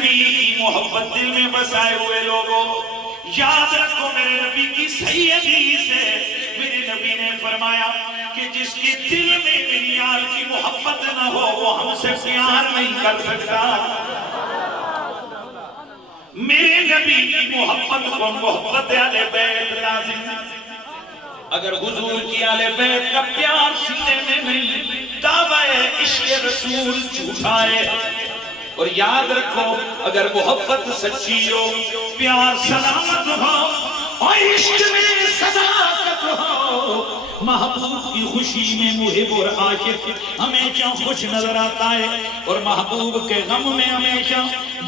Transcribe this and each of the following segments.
نبی کی محبت دل میں بسائے ہوئے لوگوں، یاد رکھو میرے نبی کی صحیح حدیث ہے، میرے نبی نے فرمایا کہ جس کے دل میں میری آل کی محبت نہ ہو وہ ہم سے پیار نہیں کر سکتا۔ میرے نبی کی محبت کو محبت اہل بیت لازم، اگر حضور کی اہل بیت کا پیار سینے میں نہیں، دعوی عشق رسول جھوٹا ہے۔ اور یاد رکھو اگر محبت سچی ہو، پیار سلامت ہو اور عشق میں صداقت ہو، محبوب کی خوشی میں محب اور عاشق ہمیشہ خوش نظر آتا ہے، اور محبوب کے غم میں ہمیشہ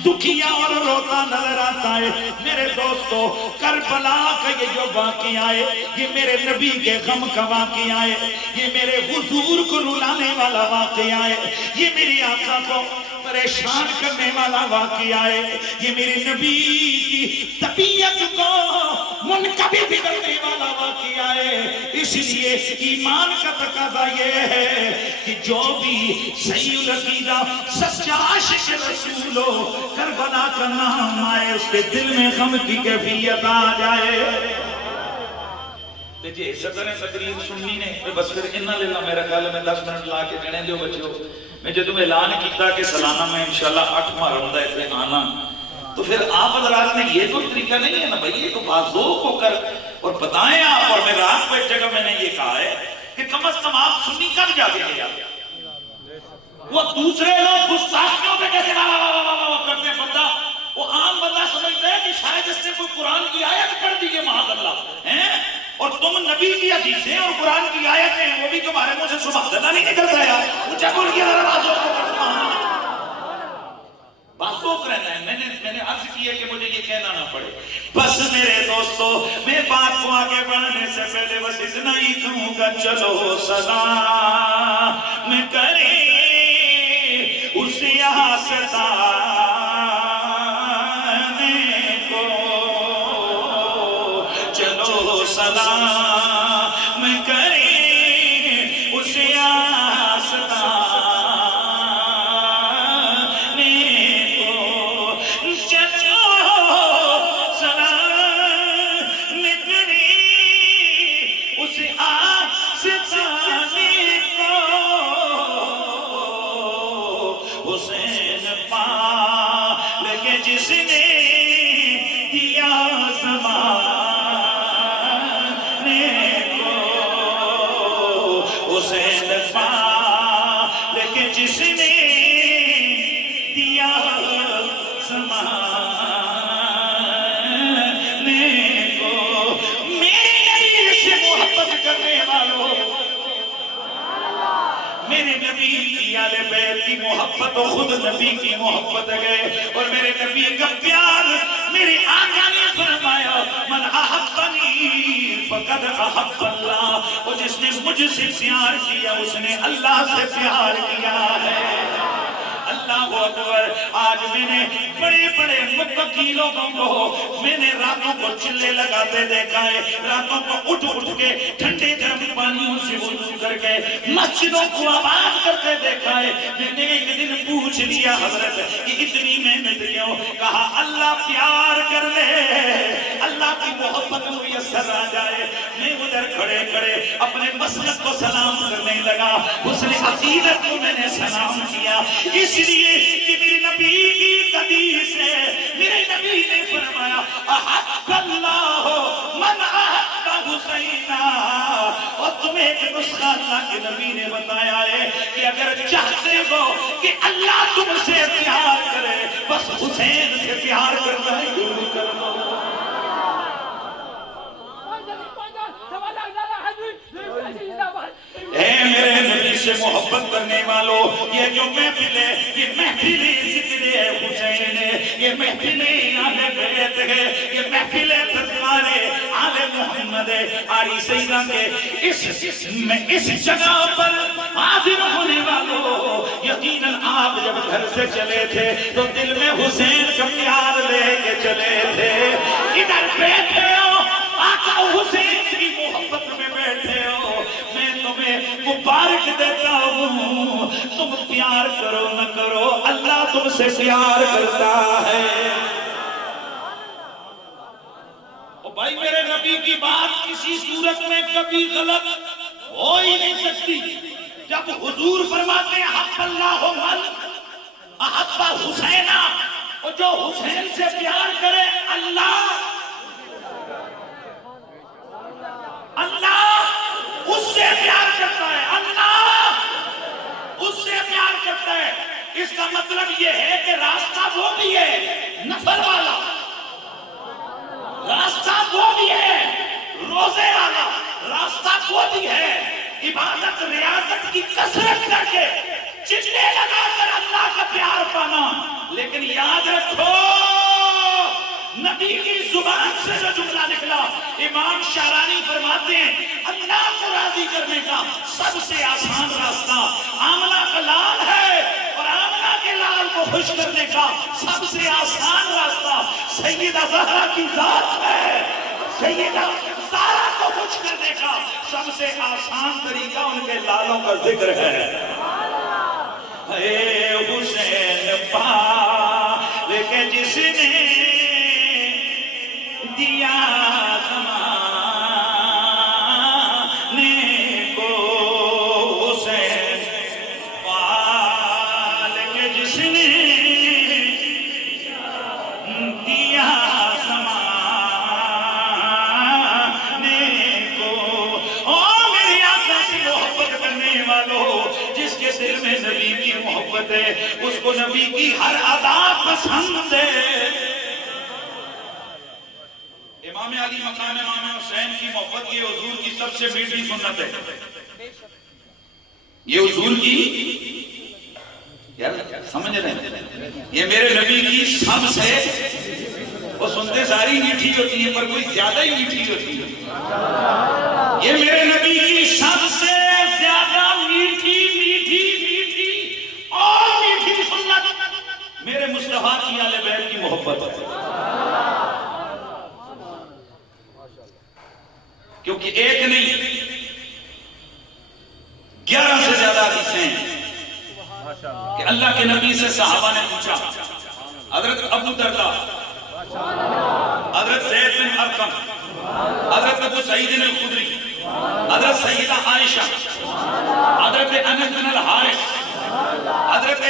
دکھیا اور روتا نظر آتا ہے۔ میرے دوستو، کربلا کا یہ جو واقعہ ہے یہ میرے نبی کے غم کا واقعہ ہے، یہ میرے حضور کو رلانے والا واقعہ ہے، یہ میری آقا کو پریشان کرنے والا واقعہ ہے، یہ میرے نبی کی طبیعت کو منقبض کرنے والا واقعہ ہے۔ اس لیے ایمان کا تقاضا یہ ہے کہ جو بھی صحیح العقیدہ سچا عاشق رسول ہو، کربلا کا نام آئے اس کے دل میں غم کی کیفیت آ جائے۔ دیکھئے صدر تقریر سننی نے بس پھر انہا لیلہ میرا خیال میں 10 منٹ لا کے جنے دیو بچو، میں جدوں اعلان کیتا کہ سالانہ میں انشاءاللہ 8 ماہ رمضہ اتنے آنا، تو پھر آپ حضرات نے یہ تو طریقہ نہیں ہے نا بھائی، یہ تو بازوق ہو کر اور بتائیں آپ۔ اور میں رات کو ایک جگہ میں نے یہ کہا ہے کہ کم از کم آپ سنی کب جا کے گیا، وہ دوسرے لوگ گستاخیوں پہ کیسے کرتے ہیں، بندہ وہ عام بندہ سمجھتے ہیں کہ شاید اس نے کوئی قرآن کی آیت پڑھ دی ہے معاذ اللہ ہیں، اور تم نبی کی حدیثیں اور قرآن کی آیتیں وہ بھی تمہارے منہ سے سبحان اللہ نہیں نکلتا یار، اونچا بول کے ذرا بازوق کو بازوق رہنا ہے۔ میں نے عرض کی ہے کہ مجھے یہ کہنا نہ پڑے۔ بس میرے دوستو، میں بات کو آگے بڑھنے سے پہلے بس اتنا ہی کہوں گا، چلو سلام کریں اس آستانے کو، چلو سلام کریں اس آستانے کو، چلو سلام کریں اس آستانے کو، حسین پال کے جس نے دیا زمانے کو، حسین پال کے جس نے دیا زمانے کو۔ میرے نبی سے محبت کرنے والوں، میرے نبی کی آل بیت کی محبت و خود نبی کی محبت گئے، اور میرے نبی کا پیار میرے آقا نے فرمایا من احبنی فقد احب اللہ، اور جس نے مجھ سے پیار کیا اس نے اللہ سے پیار کیا ہے۔ اللہ اکبر۔ آج میں نے بڑے بڑے متقی لوگوں کو میں نے راتوں کو چلے لگاتے دیکھا ہے، راتوں کو اٹھ کے ٹھنڈے گرم پانیوں سے وضو کر کے مسجدوں کو آباد کرتے دیکھا ہے۔ میں نے ایک دن پوچھ لیا حضرت کہ اتنی محنت کیوں؟ کہا اللہ پیار کر لے، اللہ کی محبت میسر آ جائے۔ میں ادھر کھڑے کھڑے اپنے مسلک کو سلام کرنے لگا، حسن عقیدت کو میں نے سلام کیا، اس لیے کہ میرے نبی کی حدیث ہے، میرے نبی نے فرمایا احب اللہ من احب حسینا، اور تمہیں ایک نسخہ اللہ کے نبی نے بتایا ہے کہ اگر چاہتے ہو کہ اللہ تم سے پیار کرے بس حسین سے پیار کرنا ہے شروع کر دو۔ اے میرے نبی سے محبت کرنے والوں، یہ جو محفل ہے یہ محفل ذکر حسین ہے، یہ محفل آل بیت ہے، یہ محفل تذکار آل محمد ہے۔ آری سیدہ کے اس جگہ پر حاضر ہونے والوں، یقیناً آپ جب گھر سے چلے تھے تو دل میں حسین کا پیار لے کے چلے تھے، ادھر بیٹھے ہو آقا حسین کی محبت میں بیٹھے ہو، میں تمہیں مبارک دیتا ہوں، تم پیار کرو نہ کرو اللہ تم سے پیار کرتا ہے۔ بھائی میرے نبی کی بات کسی صورت میں کبھی غلط ہو ہی نہیں سکتی۔ جب حضور فرماتے ہیں حق اللہ من احب حسینہ، اور جو حسین سے پیار کرے اللہ اس سے پیار کرتا ہے، اللہ اس سے پیار کرتا ہے۔ اس کا مطلب یہ ہے کہ راستہ وہ بھی ہے نفل والا، راستہ وہ بھی ہے روزے والا، راستہ وہ بھی ہے عبادت ریاضت کی کثرت کر کے چٹے لگا کر اللہ کا پیار پانا۔ لیکن یاد رکھو نبی کی زبان سے جو جملہ نکلا، امام شارانی فرماتے ہیں اللہ کو راضی کرنے کا سب سے آسان راستہ آمنہ کا لال ہے، اور آمنہ کے لال کو خوش کرنے کا سب سے آسان راستہ سیدہ زہرا کی ذات ہے۔ سیدہ زہرا کو خوش کرنے کا سب سے آسان طریقہ ان کے لالوں کا ذکر ہے۔ اے حسین پال کے جس نے دیا زمانے کو، حسین پال کے جس نے دیا زمانے کو، اور میری آقا سے محبت کرنے والوں جس کے دل میں نبی کی محبت ہے اس کو نبی کی ہر ادا پسند ہے۔ امام علی مقام امام حسین کی محبت یہ حضور کی سب سے میٹھی سنت ہے۔ یہ حضور کی سمجھ رہے ہیں یہ میرے نبی کی سب سے، وہ سنتے ساری میٹھی ہوتی ہیں پر کوئی زیادہ ہی میٹھی ہوتی ہے۔ یہ میرے نبی کی سب سے زیادہ میٹھی میٹھی میٹھی اور میٹھی سنت میرے مصطفیٰ کی آل بیت کی محبت ہے۔ کیونکہ ایک نہیں 11 سے زیادہ حدیثیں ہیں کہ اللہ کے نبی سے صحابہ نے پوچھا، حضرت ابو درداء، حضرت زید بن ارقم، حضرت ابو سعید الخدری، حضرت سیدہ عائشہ، حضرت انس بن الحارث، حضرت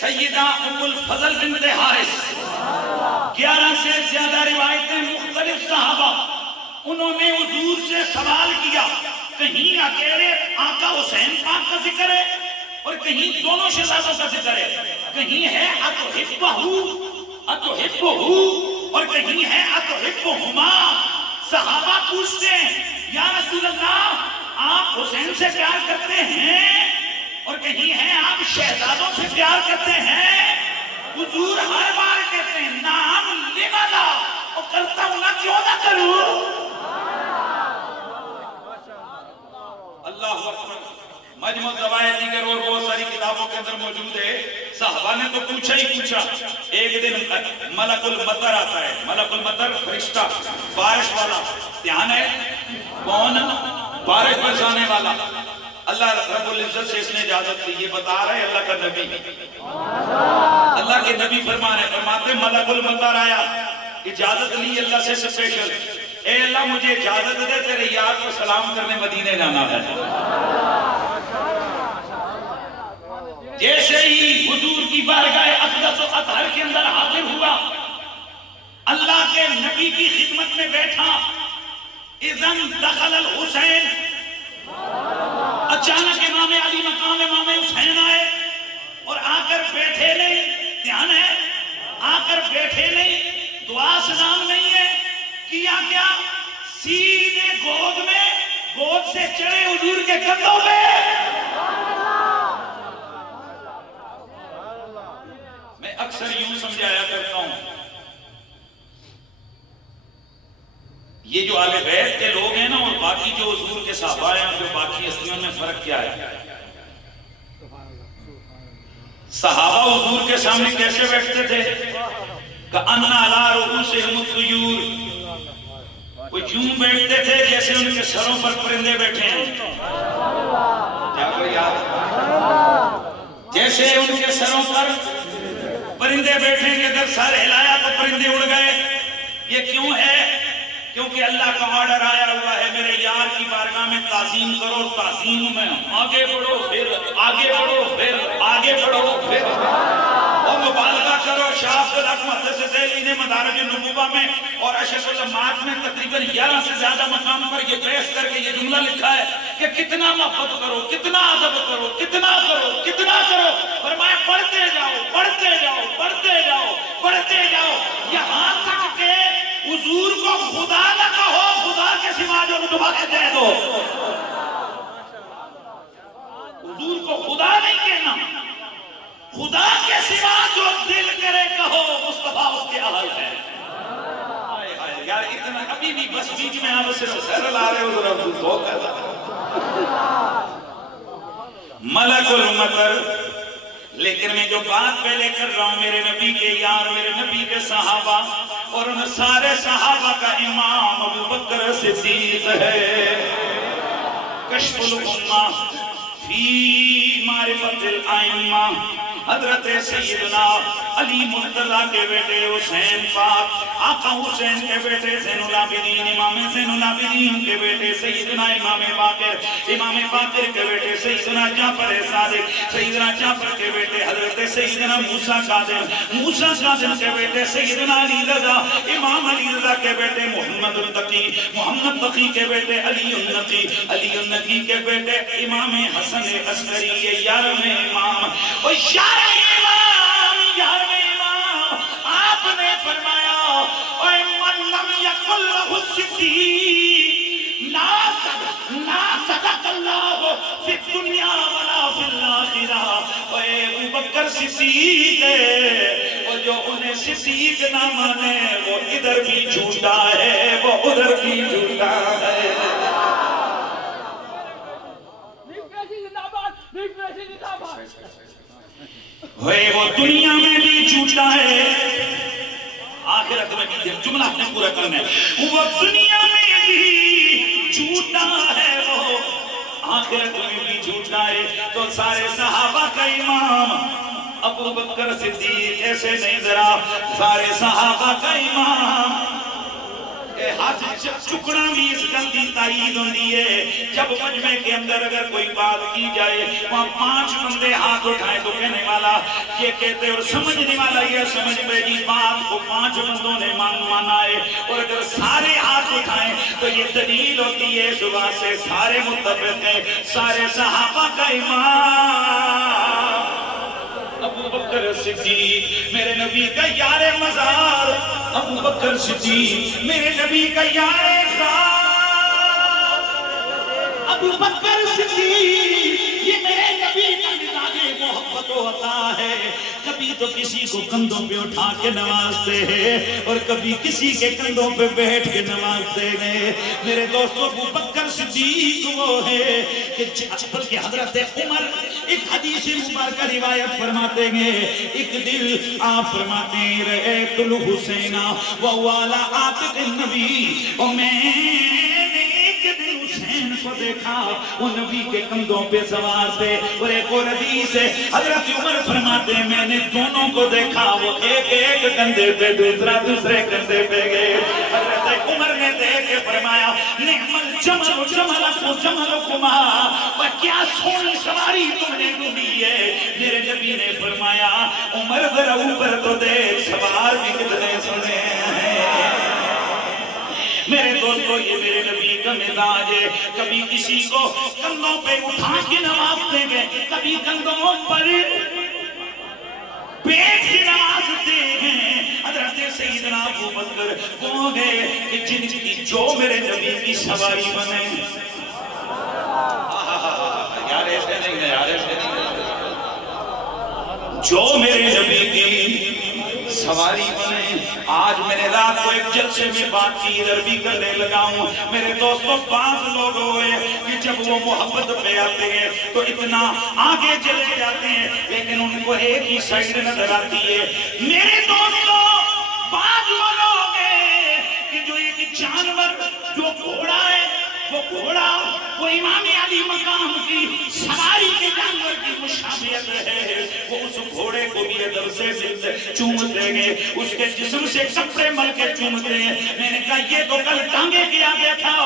سیدہ ام الفضل بنت حارث، 11 سے زیادہ روایتیں مختلف صحابہ انہوں نے حضور سے سوال کیا، کہیں اکیلے آقا حسین پاک کا ذکر ہے اور کہیں دونوں شہزادوں کا ذکر ہے، کہیں ہے اتحبہ اور کہیں ہے اتحبہما۔ صحابہ پوچھتے ہیں یا رسول اللہ آپ حسین سے پیار کرتے ہیں اور کہیں ہے آپ شہزادوں سے پیار کرتے ہیں؟ حضور ہر بار کہتے ہیں نعم لماذا، اور کرتا ہوں نہ کیوں نہ کروں۔ اللہ اکبر۔ مجموع زوائد دیگر اور بہت ساری کتابوں کے اندر موجود ہے۔ صحابہ نے تو پوچھا ہی پوچھا۔ ایک دن ملک المطر آتا ہے، ملک المطر فرشتہ بارش والا، دھیان ہے کون؟ بارش برسانے والا۔ اللہ رب العزت سے اس نے اجازت لی، یہ بتا رہے اللہ کا نبی، اللہ کے نبی فرماتے ملک المطر آیا، اجازت لی اللہ سے سپیشل، اے اللہ مجھے اجازت دے تیرے یار کو سلام کرنے مدینے جانا ہے۔ جیسے ہی حضور کی بارگاہ اقدس و اطہر کے اندر حاضر ہوا، اللہ کے نبی کی خدمت میں بیٹھا، اذن دخل الحسین، اچانک امام علی مقام امام حسین آئے اور آ کر بیٹھے نہیں، دھیان ہے آ کر بیٹھے نہیں، دعا سلام نہیں ہے، کیا کیا سیدھے گود میں، گود سے چڑھے حضور کے قدموں پہ۔ میں اکثر یوں سمجھایا کرتا ہوں، یہ جو اہل بیت کے لوگ ہیں نا اور باقی جو حضور کے صحابہ ہیں اور جو باقی ہستیوں میں فرق کیا ہے؟ صحابہ حضور کے سامنے کیسے بیٹھتے تھے؟ کأن علی رؤوسہم الطیور، وہ یوں بیٹھتے تھے جیسے ان کے سروں پر پرندے بیٹھے ہیں۔ کیا کوئی یاد؟ جیسے ان کے سروں پر پرندے بیٹھیں گے، اگر سر ہلایا تو پرندے اڑ گئے. یہ کیوں ہے؟ کیونکہ اللہ کا آرڈر آیا ہوا ہے میرے یار کی بارگاہ میں تعظیم کرو، اور تعظیم میں آگے بڑھو، پھر آگے بڑھو، پھر آگے بڑھو، پھر اور مبالغہ کرو. شاہ عبد الحق محدث ذیلی نے مدارج النبوہ میں اور اشرف الامات میں تقریباً 11 سے زیادہ مقام پر یہ بحث کر کے یہ جملہ لکھا ہے کہ کتنا محبت کرو، کتنا ادب کرو، کتنا کرو، کتنا کرو. فرمایا بڑھتے جاؤ، بڑھتے جاؤ، بڑھتے جاؤ، بڑھتے جاؤ، یہاں تک کہ حضور کو خدا نہ کہو، خدا کے سوا جو رتبہ کے دے دو. حضور کو خدا نہیں کہنا، خدا کے سوا جو دل کرے کہو مصطفیٰ اس کے اہل ہے. یار اتنا ابھی بھی بس بیچ میں آپ صرف سر لا رہے ہو ذرا دو کر. ملک المطر. لیکن میں جو بات پہلے کر رہا ہوں میرے نبی کے یار، میرے نبی کے صحابہ، اور ان سارے صحابہ کا امام ابو بکر صدیق ہے. کشف الامہ فی معرفت الائمہ. حضرت سیدنا علی مرتضیٰ کے بیٹے حسین پاک، آقا حسین کے بیٹے زین العابدین، امام زین العابدین کے بیٹے سیدنا امام باقر، امام باقر کے بیٹے سیدنا جعفر صادق، سیدنا جعفر کے بیٹے حضرت سیدنا موسیٰ کاظم، موسیٰ کاظم کے بیٹے سیدنا علی رضا، امام علی رضا کے بیٹے محمد التقی، محمد تقی کے بیٹے علی النقی، علی النقی کے بیٹے امام حسن عسکری. یہ 11ویں امام، اور 11ویں امام آپ نے فرمایا اے من لم یقل له الصدیق لا صدق اللہ فی الدنیا ولا فی الاخرہ. اے ابو بکر صدیق ہے، اور جو انہیں صدیق نہ مانے وہ ادھر بھی جھوٹا ہے، وہ ادھر بھی جھوٹا ہے. ہوئے وہ دنیا میں بھی جھوٹا ہے، آخرت میں بھی. جملہ اپنے پورا کرنا ہے. وہ دنیا میں بھی جھوٹا ہے، وہ آخرت میں بھی جھوٹا ہے. تو سارے صحابہ کا امام ابو بکر صدیق، ایسے نہیں ذرا سارے صحابہ کا امام. ہاتھ چکنا بھی اس گل کی تائید ہوتی ہے. جب مجمع کے اندر اگر کوئی بات کی جائے، وہاں 5 بندے ہاتھ اٹھائیں تو کہنے والا یہ کہتے، اور سمجھنے والا یہ سمجھ میری بات کو 5 بندوں نے مانا ہے. اور اگر سارے ہاتھ اٹھائیں تو یہ دلیل ہوتی ہے صبح سے سارے متفق ہیں. سارے صحابہ کا امام ابو بکر صدیق، میرے نبی کا یار مزار ابو بکر صدیق، میرے نبی کا یار خار ابو بکر صدیق. یہ میرے نبی کا مزاج محبت و عطا ہے. کبھی تو کسی کو کندھوں پہ اٹھا کے نوازتے ہیں، اور کبھی کسی کے کندھوں پہ بیٹھ کے نوازتے ہیں. میرے دوستو ابو بکر صدیق وہ ہے کہ بلکہ حضرت عمر ایک حدیث مبارکہ روایت فرماتے ہیں، ایک دل آپ فرماتے رہے الحسین ووالا عاتق النبی، اور میں حسین کو دیکھا وہ نبی کے کندھوں پہ سوار تھے. اور ایک اور حدیث ہے حضرت عمر فرماتے ہیں میں نے دونوں کو دیکھا، وہ ایک کندھے پہ دوسرا دوسرے کندھے پہ گئے. حضرت عمر نے دیکھ کے فرمایا نعم الجمل جملکما، وہ کیا سونی سواری تم نے ڈھونڈی ہے. میرے نبی نے فرمایا عمر ذرا اوپر تو دیکھ سوار بھی کتنے سنے ہیں. میرے دوستو یہ میرے نبی کا مزاج ہے. کبھی کسی کو کندھوں پہ اٹھا کے نوازتے ہیں، کبھی کندھوں پر بیٹھ کے نوازتے ہیں. حضرت سیدنا ابو بکر وہ ہے کہ جن کی جو میرے نبی کی سواری بنے. یار ایسے نہیں ہے، یار ایسے نہیں ہے. جو میرے نبی کی سواری بنے. آج میں نے رات کو ایک جلسے میں بات کی، ادھر بھی کرنے لگا ہوں. میرے دوستوں 5 لوگ ہوئے کہ جب وہ محبت پہ آتے ہیں تو اتنا آگے چلے جاتے ہیں، لیکن ان کو ایک ہی سائیڈ نظر آتی ہے. میرے دوستوں 5 لوگ ہیں کہ جو ایک جانور جو گھوڑا ہے، وہ گھوڑا وہ امام علی مقام کی سواری کے جانور کی مشابہت ہے، وہ اس گھوڑے کو بھی ادب سے چومتے گے، اس کے جسم سے کپڑے مل کے چومتے ہیں۔ میں نے کہا یہ تو کل ٹانگے کے آگے تھا،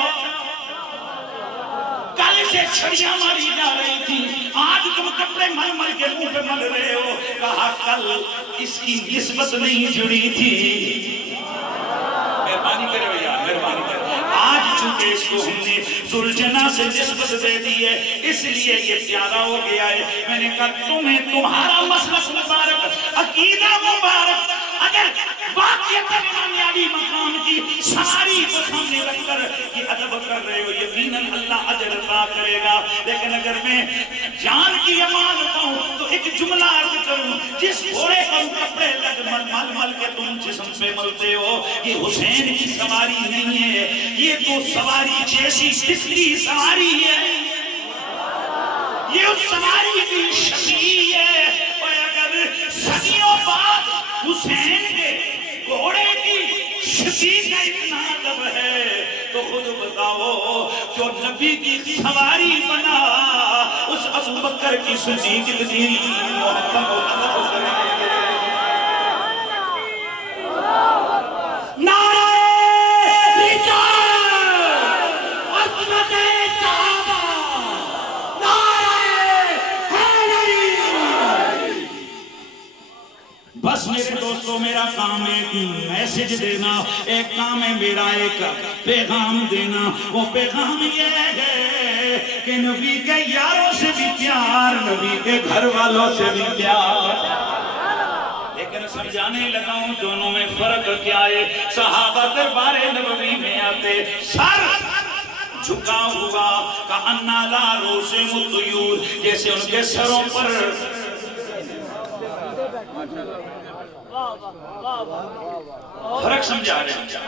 کل سے چھڑیاں ماری جا رہی تھی، آج تم کپڑے مل مل کے منہ پہ مل رہے ہو۔ کہا کل اس کی نسبت نہیں جڑی تھی۔ مہربانی کرے بھیا، مہربانی کرے، آج چونکہ اس کو ہم نے ذوالجناح سے نسبت دے دی ہے اس لیے یہ پیارا ہو گیا ہے۔ میں نے کہا تمہیں تمہارا مسلک مبارک، عقیدہ مبارک، اگر واقعیت امام علی مقام کی سواری کو سامنے رکھ کر یہ ادب کر رہے ہو، یقیناً اللہ اجر عطا کرے گا۔ لیکن اگر میں جان کی امانت ہوں تو ایک جملہ عرض کروں، جس گھوڑے کو کپڑے لگ مل مل کے تم جسم پہ ملتے ہو، یہ حسین کی سواری نہیں ہے، یہ تو سواری جیسی کسلی سواری ہے، یہ اس سواری کی شفیع ہے۔ اور اگر صدیوں بعد حسین کے گھوڑے کی شفیع کا اتنا ادب ہے تو خود بتاؤ جو نبی کی سواری بنا اس ابوبکر کی صدیق کی محبت و ادب کرے گے۔ بس میرے دوستو میرا کام ایک میسج دینا، ایک کام ہے میرا ایک پیغام دینا۔ وہ پیغام یہ ہے کہ نبی کے یاروں سے بھی پیار، نبی کے گھر والوں سے بھی پیار۔ لیکن سمجھانے لگا ہوں دونوں میں فرق کیا ہے۔ صحابہ دربار نبوی میں آتے سر جھکا ہوا کأنّا علی رؤوسہم الطیور، جیسے ان کے سروں پر فرق سمجھا رہے ہیں۔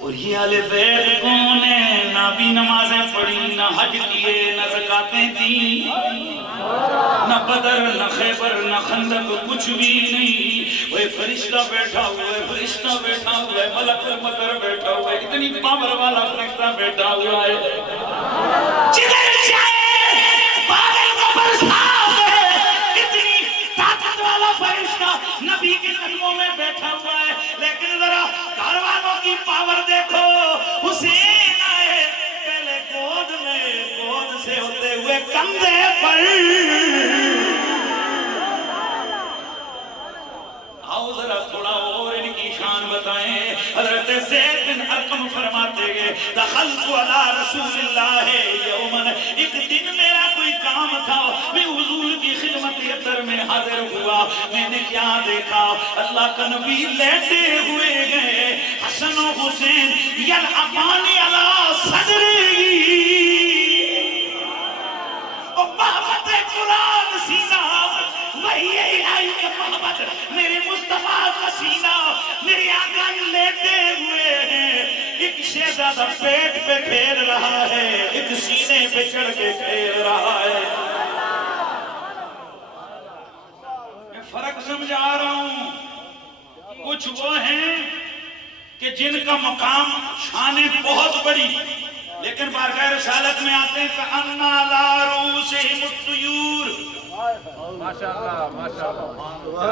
اور یہ اہل بیت کون ہے؟ نہ بھی نمازیں پڑھی، نہ حج کیے، نہ زکاتیں دیں، نہ بدر، نہ خیبر، نہ خندق، کچھ بھی نہیں۔ وہ فرشتہ بیٹھا ہوا ہے، فرشتہ بیٹھا ہوا ہے، ملک المطر بیٹھا ہوا ہے، اتنی پاور والا فرشتہ بیٹھا ہوا ہے، جدھر جائے بادل کو برسا دے، اتنی طاقت والا فرشتہ نبی کے قدموں میں بیٹھا ہوا ہے۔ لیکن ذرا گھر والوں کی پاور دیکھو، حسین آئے پہلے گود میں، گود سے ہوتے ہوئے کندھے پر، آؤ ذرا تھوڑا اور ان کی شان بتائیں۔ حضرت زید بن ارقم فرماتے گئے دخلت علی رسول اللہ یومن، ایک دن میرا کوئی کام تھا، میں حضور کی خدمت اندر میں حاضر ہوا، میں نے کیا دیکھا؟ اللہ کا نبی لیٹے ہوئے گئے، حسن و حسین یلعبان علی صدری، اور محبت قرآن سینہ، وہی الہی کا محبت، میرے مصطفیٰ کا سینہ، میرے آقا لیٹے ہوئے ہیں، ایک شہزادہ پیٹ پہ کھیل رہا ہے، ایک سینے پہ چڑھ کے کھیل رہا ہے۔ میں فرق سمجھا رہا ہوں، کچھ وہ ہیں کہ جن کا مقام شانیں بہت بڑی، لیکن بارگاہ رسالت میں آتے ہیں کأنّا علی رؤوسہم الطیور۔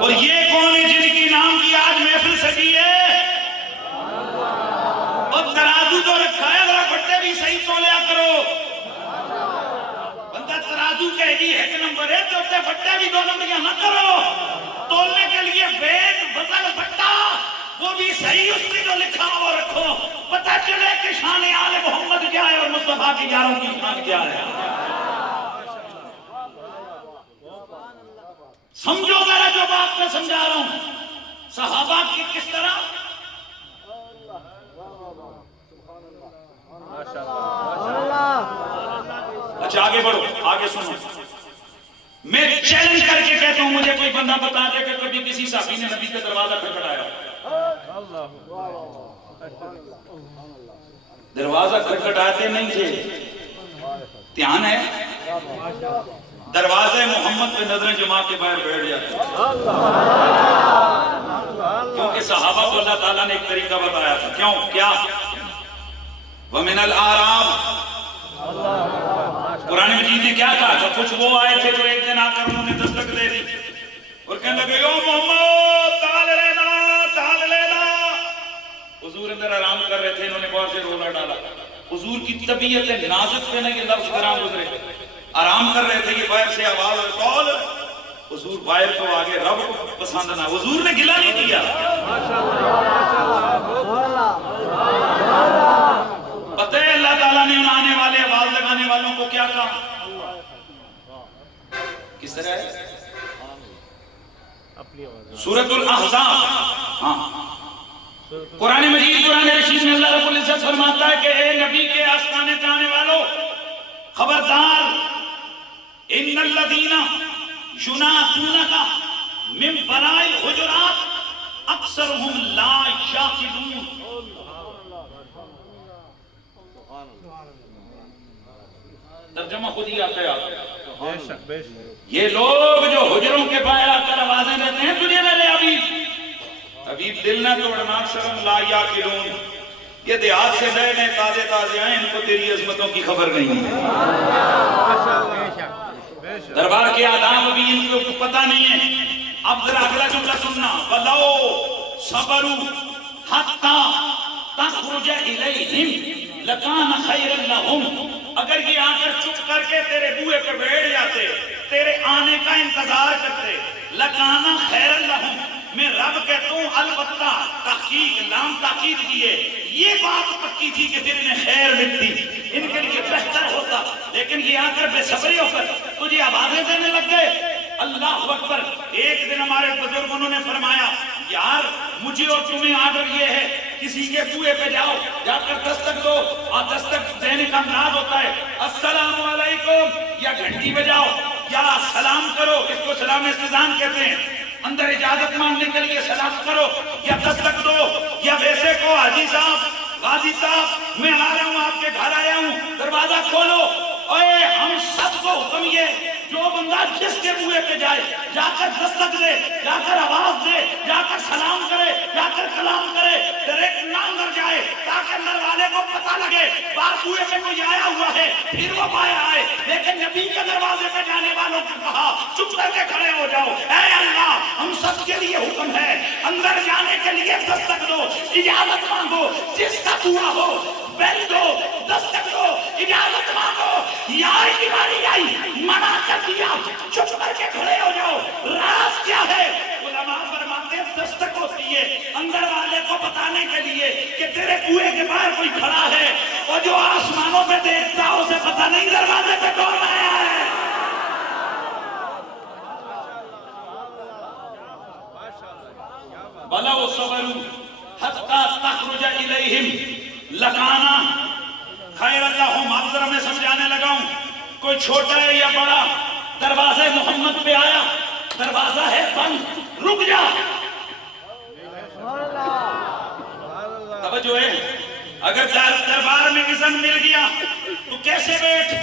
اور یہ کون ہے جن کی نام کی آج محفل سجی ہے؟ اور ترازو جو رکھا ہے ذرا بٹے بھی صحیح تولیا کرو، بندہ ترازو کہے گی ایک نمبر ہے تو بٹے بھی دو نمبر نہ کرو، تولنے کے لیے ویٹ بدل بٹا وہ بھی صحیح اس میں جو لکھا وہ رکھو، پتہ چلے کہ شان آل محمد کیا ہے اور مصطفیٰ کی یاروں کی شان کیا ہے۔ سمجھو ذرا جو بات میں سمجھا رہا ہوں، صحابہ کی کس طرح اچھا آگے بڑھو، آگے سنو، میں چیلنج کر کے کہتا ہوں مجھے کوئی بندہ بتا دے کہ کبھی کسی صحابی نے نبی کا دروازہ کھٹکھٹایا؟ دروازہ کھٹکھٹاتے نہیں تھے، دھیان ہے، دروازے محمد پہ نظریں جما کے باہر بیٹھ جاتے، کیونکہ صحابہ کو اللہ تعالیٰ نے ایک طریقہ بتایا تھا۔ کیوں؟ کیا؟ وَمِنَ الْآرَامِ قرآن مجید نے کیا کہا؟ کہ کچھ وہ آئے تھے جو ایک دن آ کر انہوں نے دستک دے دی اور کہنے لگے یو محمد تعال لینا تعال لینا. حضور اندر آرام کر رہے تھے, انہوں نے بہت سے رولا ڈالا. حضور کی طبیعت نازک پہ نہیں یہ لفظ گرام گزرے, آرام کر رہے تھے, یہ باہر سے آواز اور قول. حضور باہر تو آگے رب کو پسند نہ, حضور نے گلا نہیں کیا. پتہ ہے اللہ تعالیٰ نے ان آنے والے آواز لگانے والوں کو کیا کہا؟ کس طرح ہے سورۃ الاحزاب. ہاں قرآن مجید قرآن رشید میں اللہ رب العزت فرماتا ہے کہ اے نبی کے آستانے پہ آنے والوں, خبردار, ان الذین ینادونک من وراء الحجرات اکثرهم لا یعقلون. ترجمہ خود ہی آتا ہے آپ. یہ لوگ جو حجروں کے باہر آ کر آوازیں دیتے ہیں تجھے میرے حبیب دل نہ توڑنا, اکثرهم لا یعقلون, یہ دیہات سے نئے نئے تازے تازے آئے, ان کو تیری عظمتوں کی خبر نہیں ہے. دربار کے آداب بھی ان کو پتہ نہیں ہے. اب ذرا اگلا جملہ سننا, وَلَوْ صَبَرُوا حَتَّى تَخْرُجَ إِلَيْهِمْ لَكَانَ خَيْرًا لَهُمْ. اگر یہ آ کر چپ کر کے تیرے بوئے پہ بیٹھ جاتے, تیرے آنے کا انتظار کرتے, لَكَانَ خَيْرًا لَهُمْ. میں رب کہتا ہوں البتہ تحقیق لام تاکید کیے, یہ بات پکی تھی کہ پھر انہیں خیر ملتی, ان کے لیے بہتر ہوتا. لیکن یہ آ کر بے صبری ہو کر تجھے آوازیں دینے لگ گئے. اللہ اکبر. ایک دن ہمارے بزرگوں نے فرمایا, یار مجھے اور تمہیں آرڈر یہ ہے, کسی کے بوئے پہ جاؤ, جا کر دستک دو, اور دستک دینے کا انداز ہوتا ہے السلام علیکم, یا گھنٹی بجاؤ یا سلام کرو, اس کو سلام استئذان کہتے ہیں. اندر اجازت مانگنے کے لیے سلام کرو یا دستک دو, یا ویسے کو حاجی صاحب غازی صاحب میں آ رہا ہوں, آپ کے گھر آیا ہوں, دروازہ کھولو. اے ہم سب کو حکم یہ, جو بندہ جس کے بوئے پہ جائے جا کر دستک دے, جا کر آواز دے, جا کر سلام کرے, جا کر کلام کرے, ڈائریکٹ نہ اندر جائے تاکہ اندر والے کو پتہ لگے باہر بوئے پہ کوئی آیا ہوا ہے, پھر وہ باہر آئے. لیکن نبی کے دروازے پہ جانے والوں کو کہا چپ کر کے کھڑے ہو جاؤ. اے اللہ, ہم سب کے لیے حکم ہے, اندر جانے کے لیے دستک دو, اجازت مانگو, جس کا دعا ہو بیل دو, دستک دو, اجازت مانگو. یار کی باری آئی, منع کر دیا, چپ کر کے کھڑے ہو جاؤ. راز کیا ہے؟ علماء فرماتے ہیں دستک ہوتی ہے اندر والے کو بتانے کے لیے کہ تیرے کنویں کے باہر کوئی کھڑا ہے, اور جو آسمانوں پہ دیکھتا اسے پتہ نہیں دروازے پہ کون آیا ہے. وَلَوْ صَبَرُوا حَتَّى تَخْرُجَ إِلَيْهِمْ لَكَانَ خَيْرًا لَهُمْ. اب ذرا میں سمجھانے لگا ہوں, کوئی چھوٹا ہے یا بڑا, دروازہ محمد پہ آیا, دروازہ ہے بند, رک جا. توجہ ہے, اگر دربار میں اذن مل گیا تو کیسے بیٹھ,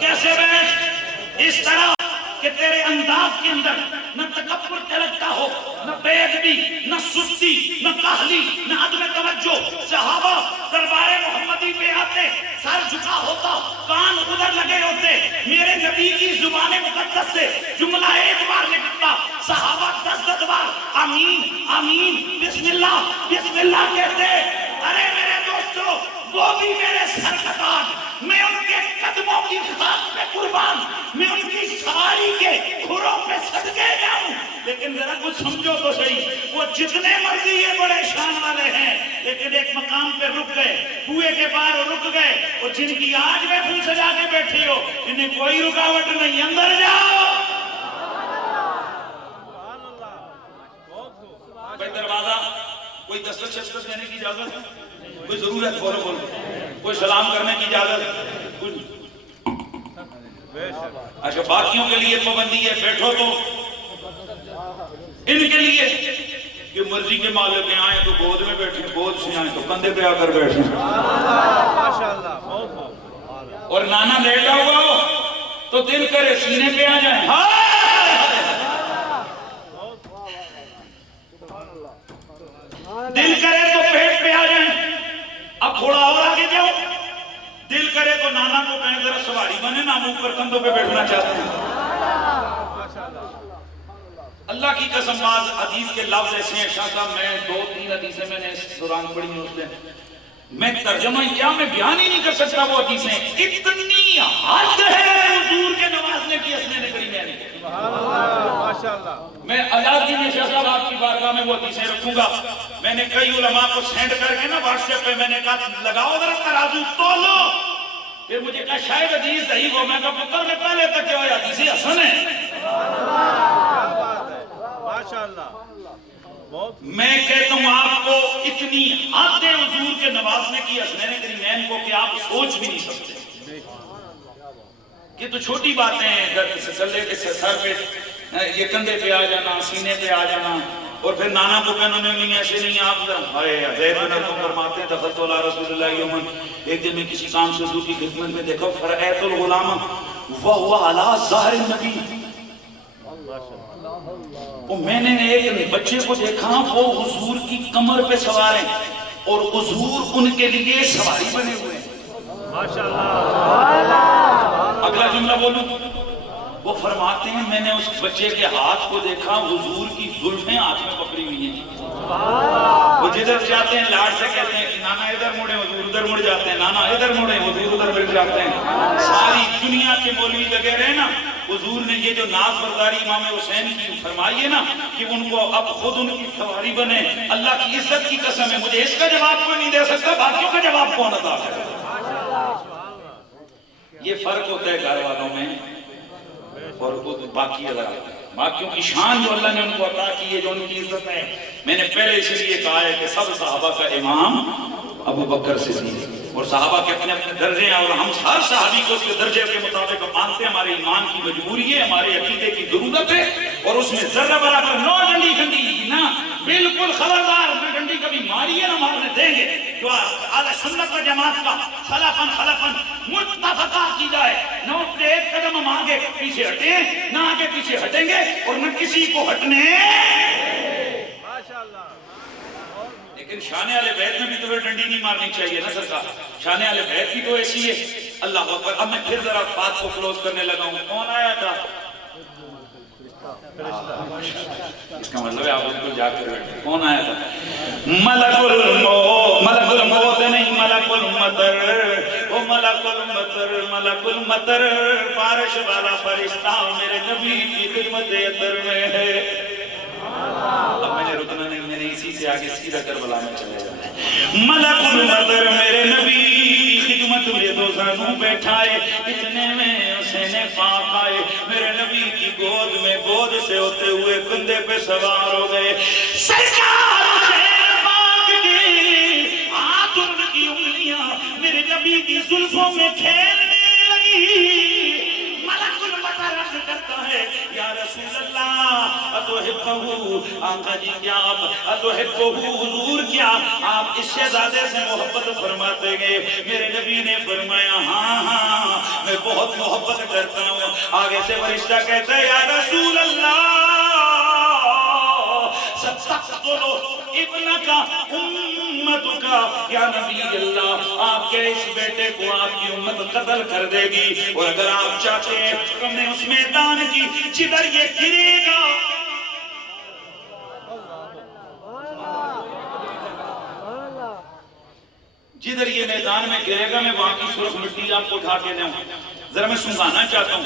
کیسے بیٹھ, اس طرح کہ تیرے انداز کے اندر نہ تکبر تلکتا ہو, نہ بے ادبی, نہ سستی, نہ کاہلی, نہ عدم توجہ. صحابہ دربار محمدی پہ آتے, سر جھکا ہوتا, کان ادھر لگے ہوتے, میرے نبی کی زبان مقدس سے جملہ ایک بار نکلتا, صحابہ 10 بار آمین آمین بسم اللہ کہتے. ارے میرے دوستو, وہ بھی میرے سر کا تاج, میں ان کے قدموں کی خاک پہ قربان, میں ان کی سواری کے کھروں پہ صدقے جاؤں. لیکن ذرا کچھ سمجھو تو صحیح, وہ جتنے مرضی یہ بڑے شان والے ہیں, لیکن ایک مقام پہ رک گئے, کنویں کے باہر رک گئے, اور جن کی آج محفل سجا کے بیٹھے ہو انہیں کوئی رکاوٹ نہیں, اندر جاؤ. بھائی دروازہ, کوئی دستک شستک دینے کی اجازت ہے, کوئی ضرورت بولو, کوئی سلام کرنے کی اجازت ہے. اچھا باقیوں کے لیے پابندی ہے, بیٹھو تو ان کے لیے کہ مرضی کے مالک میں آئیں تو گود میں بیٹھیں, گود سے آئیں تو کندھے پہ آ کر بیٹھیں, اور نانا لیٹا ہوا ہو تو دل کرے سینے پہ آ جائیں, دل کرے تو پیٹ پہ آ جائیں. اب تھوڑا اور آگے جاؤ, کو نانا کو کہیں ذرا سواری بنے نا، ہم اوپر کندھوں پہ بیٹھنا چاہتے ہیں۔ اللہ کی قسم باز حدیث کے لفظ ایسے ہیں شاہ صاحب، میں 2-3 حدیثیں میں نے اس دوران پڑھی ہیں، اس دن میں ترجمہ کیا میں بیان ہی نہیں کر سکتا وہ حدیثیں، اتنی حد ہے حضور کے نوازنے کی حسنین کریمہ نے۔ میں آزادگی میں شاہ صاحب آپ کی بارگاہ میں وہ حدیثیں رکھوں گا۔ میں نے کئی علماء کو سینڈ کر کے نا واٹس ایپ پہ میں نے کہا لگاؤ ذرا ترازو تولو، پھر مجھے کہا شاید حدیث ضعیف ہو، میں کہا پتر میں پہلے تک جو ہے حدیث حسن ہے۔ میں کہتا ہوں آپ کو اتنی حد ہے حضور کے نوازنے کی حسنین کریمین کو کہ آپ سوچ بھی نہیں سکتے۔ یہ تو چھوٹی باتیں ہیں، سلے کے سر پہ یہ کندھے پہ آ جانا، سینے پہ آ جانا، اور پھر نانا کو کہنا نہیں ایسے نہیں آپ زید بن ارقم فرماتے ہیں دخلت علی رسول اللہ یومن، ایک دن میں کسی کام سے حضور کی خدمت میں دیکھا فرأیت الغلام وہو علی ظہر النبی، میں نے ایک بچے کو دیکھا وہ حضور کی کمر پہ سوار ہیں اور حضور ان کے لیے سواری بنے ہوئے ہیں۔ ماشاءاللہ۔ اگلا جملہ بولوں، وہ فرماتے ہیں میں نے اس بچے کے ہاتھ کو دیکھا حضور کی زلفیں ہاتھ میں پکڑی ہوئی ہیں، وہ جدھر جاتے ہیں لاڈ سے کہتے ہیں کہ نانا ادھر مڑے حضور ادھر مڑ جاتے ہیں، نانا ادھر مڑے حضور ادھر مڑ جاتے ہیں۔ ساری دنیا کے مولوی لگے رہے نا، حضور نے یہ جو ناز برداری امام حسین کی فرمائی ہے نا کہ ان کو اب خود ان کی سواری بنے، اللہ کی عزت کی قسم ہے مجھے اس کا جواب کوئی نہیں دے سکتا، باقیوں کا جواب کون عطا کرے؟ یہ فرق ہوتا ہے گھر والوں میں اور باقی باقیوں کی شان جو اللہ نے ان کو عطا کی ہے، جو ان کی عزت ہے۔ میں نے پہلے اس لیے کہا ہے کہ سب صحابہ کا امام ابو بکر صدیق، اور صحابہ کے اپنے اپنے درجے ہیں اور ہم ہر صحابی کو اس کے درجے کے مطابق مانتے ہیں، ہمارے ایمان کی مجبوری ہے، ہمارے عقیدے کی ضرورت ہے، اور اس میں ذرہ برابر نو ڈنڈی کھنڈی نہ، بالکل خبردار نہ ڈنڈی کبھی ماری ہے نہ مارنے دیں گے۔ جو اہل سنت و جماعت کا سلفاً خلفاً متفقہ عقیدہ ہے، نہ اس سے ایک قدم ہم آگے پیچھے ہٹیں، نہ آگے پیچھے ہٹیں گے اور نہ کسی کو ہٹنے۔ لیکن شان اہل بیت میں بھی تو ڈنڈی نہیں مارنی چاہیے نا سرکار، شان اہل بیت بھی تو ایسی ہے۔ اللہ اکبر۔ اب میں پھر ذرا بات کو کلوز کرنے لگا ہوں۔ کون آیا تھا؟ اس کا مطلب ہے آپ ان کو جا کر بیٹھے۔ کون آیا تھا؟ ملک الموت، ملک الموت نہیں، ملک المطر، او ملک المطر، ملک المطر، بارش والا فرشتہ میرے نبی کی خدمت اطر میں ہے۔ اب میں نے رکنا نہیں، میں نے اسی سے آگے سیدھا کربلا میں چلے جانا۔ ملک المطر میرے نبی کی خدمت میں دو زانوں بیٹھائے، اتنے میں حسین پاک آئے، میرے نبی کی گود میں گود سے ہوتے ہوئے کندھے پہ سوار ہو گئے۔ سرکار حسین پاک کی ہاتھ ان کی انگلیاں میرے نبی کی زلفوں میں کھیلنے لگی۔ ملک المطر عرض کرتا ہے یا رسول اللہ اتحبہ، آقا جی کیا آپ اتحبہ حضور کیا آپ اس شہزادے سے محبت فرماتے گئے؟ میرے نبی نے فرمایا ہاں ہاں میں بہت محبت کرتا ہوں۔ آگے سے فرشتہ کہتا ہے یا رسول اللہ ستقتل ابنک امتک، یا نبی اللہ آپ کے اس بیٹے کو آپ کی امت قتل کر دے گی، اور اگر آپ چاہتے ہیں ہم نے اس میدان کی جدھر یہ گرے گا جدھر یہ میدان میں گرے گا میں وہاں کی سرخ مٹی آپ کو اٹھا کے دوں۔ ذرا میں سمجھانا چاہتا ہوں،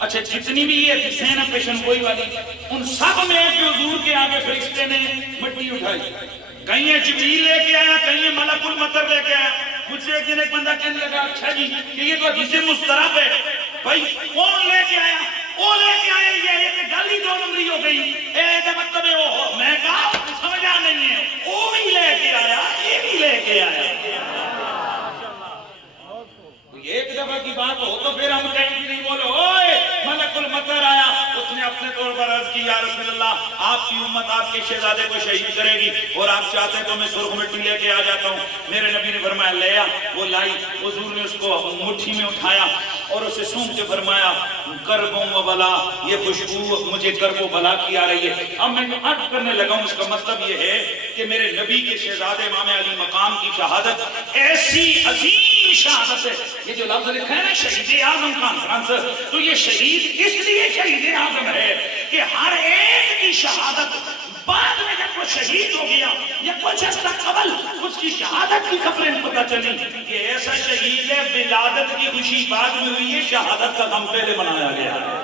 اچھا جتنی بھی یہ حسین پیشن گوئی والی ان سب میں حضور کے آگے فرشتے نے مٹی اٹھائی، کہیں یہ جبریل لے کے آیا، کہیں یہ ملک المطر لے کے آیا۔ مجھ سے ایک دن ایک بندہ کہنے لگا اچھا جی کہ یہ تو حدیث مسترب ہے، بھائی کون لے کے آیا؟ وہ لے کے آئے، یہ گالی دو نمبری ہو گئی، اے مطلب ہے وہ، میں کہا سمجھا نہیں ہے، وہ بھی لے کے آیا یہ بھی لے کے آیا۔ ایک دفعہ کی بات ہو تو پھر ہم کہیں بھی نہیں بولو اوئے ملک المطر آیا، اس نے اپنے طور پر عرض کی یا رسول اللہ آپ کی امت آپ کے شہزادے کو شہید کرے گی اور آپ چاہتے ہیں تو میں سرخ مٹی لے کے آ جاتا ہوں۔ میرے نبی نے فرمایا لے آ، وہ لائی، حضور نے اس کو مٹھی میں اٹھایا اور اسے سونپ کے فرمایا کرب و بلا، یہ خوشبو مجھے کرب و بلا کی آ رہی ہے۔ اب میں عرض کرنے لگا ہوں، اس کا مطلب یہ ہے کہ میرے نبی کے شہزادے امام علی مقام کی شہادت ایسی عظیم شہادت ہے. یہ جو لفظ لکھا ہے نا شہید اعظم کانفرنس، تو یہ شہید اس لیے شہید اعظم ہے کہ ہر ایک کی شہادت بعد میں جب وہ شہید ہو گیا یا کچھ عرصہ قبل اس کی شہادت کی خبریں پتہ چلی کہ ایسا شہید ہے ولادت کی خوشی بعد میں ہوئی ہے، شہادت کا غم پہلے منایا گیا ہے.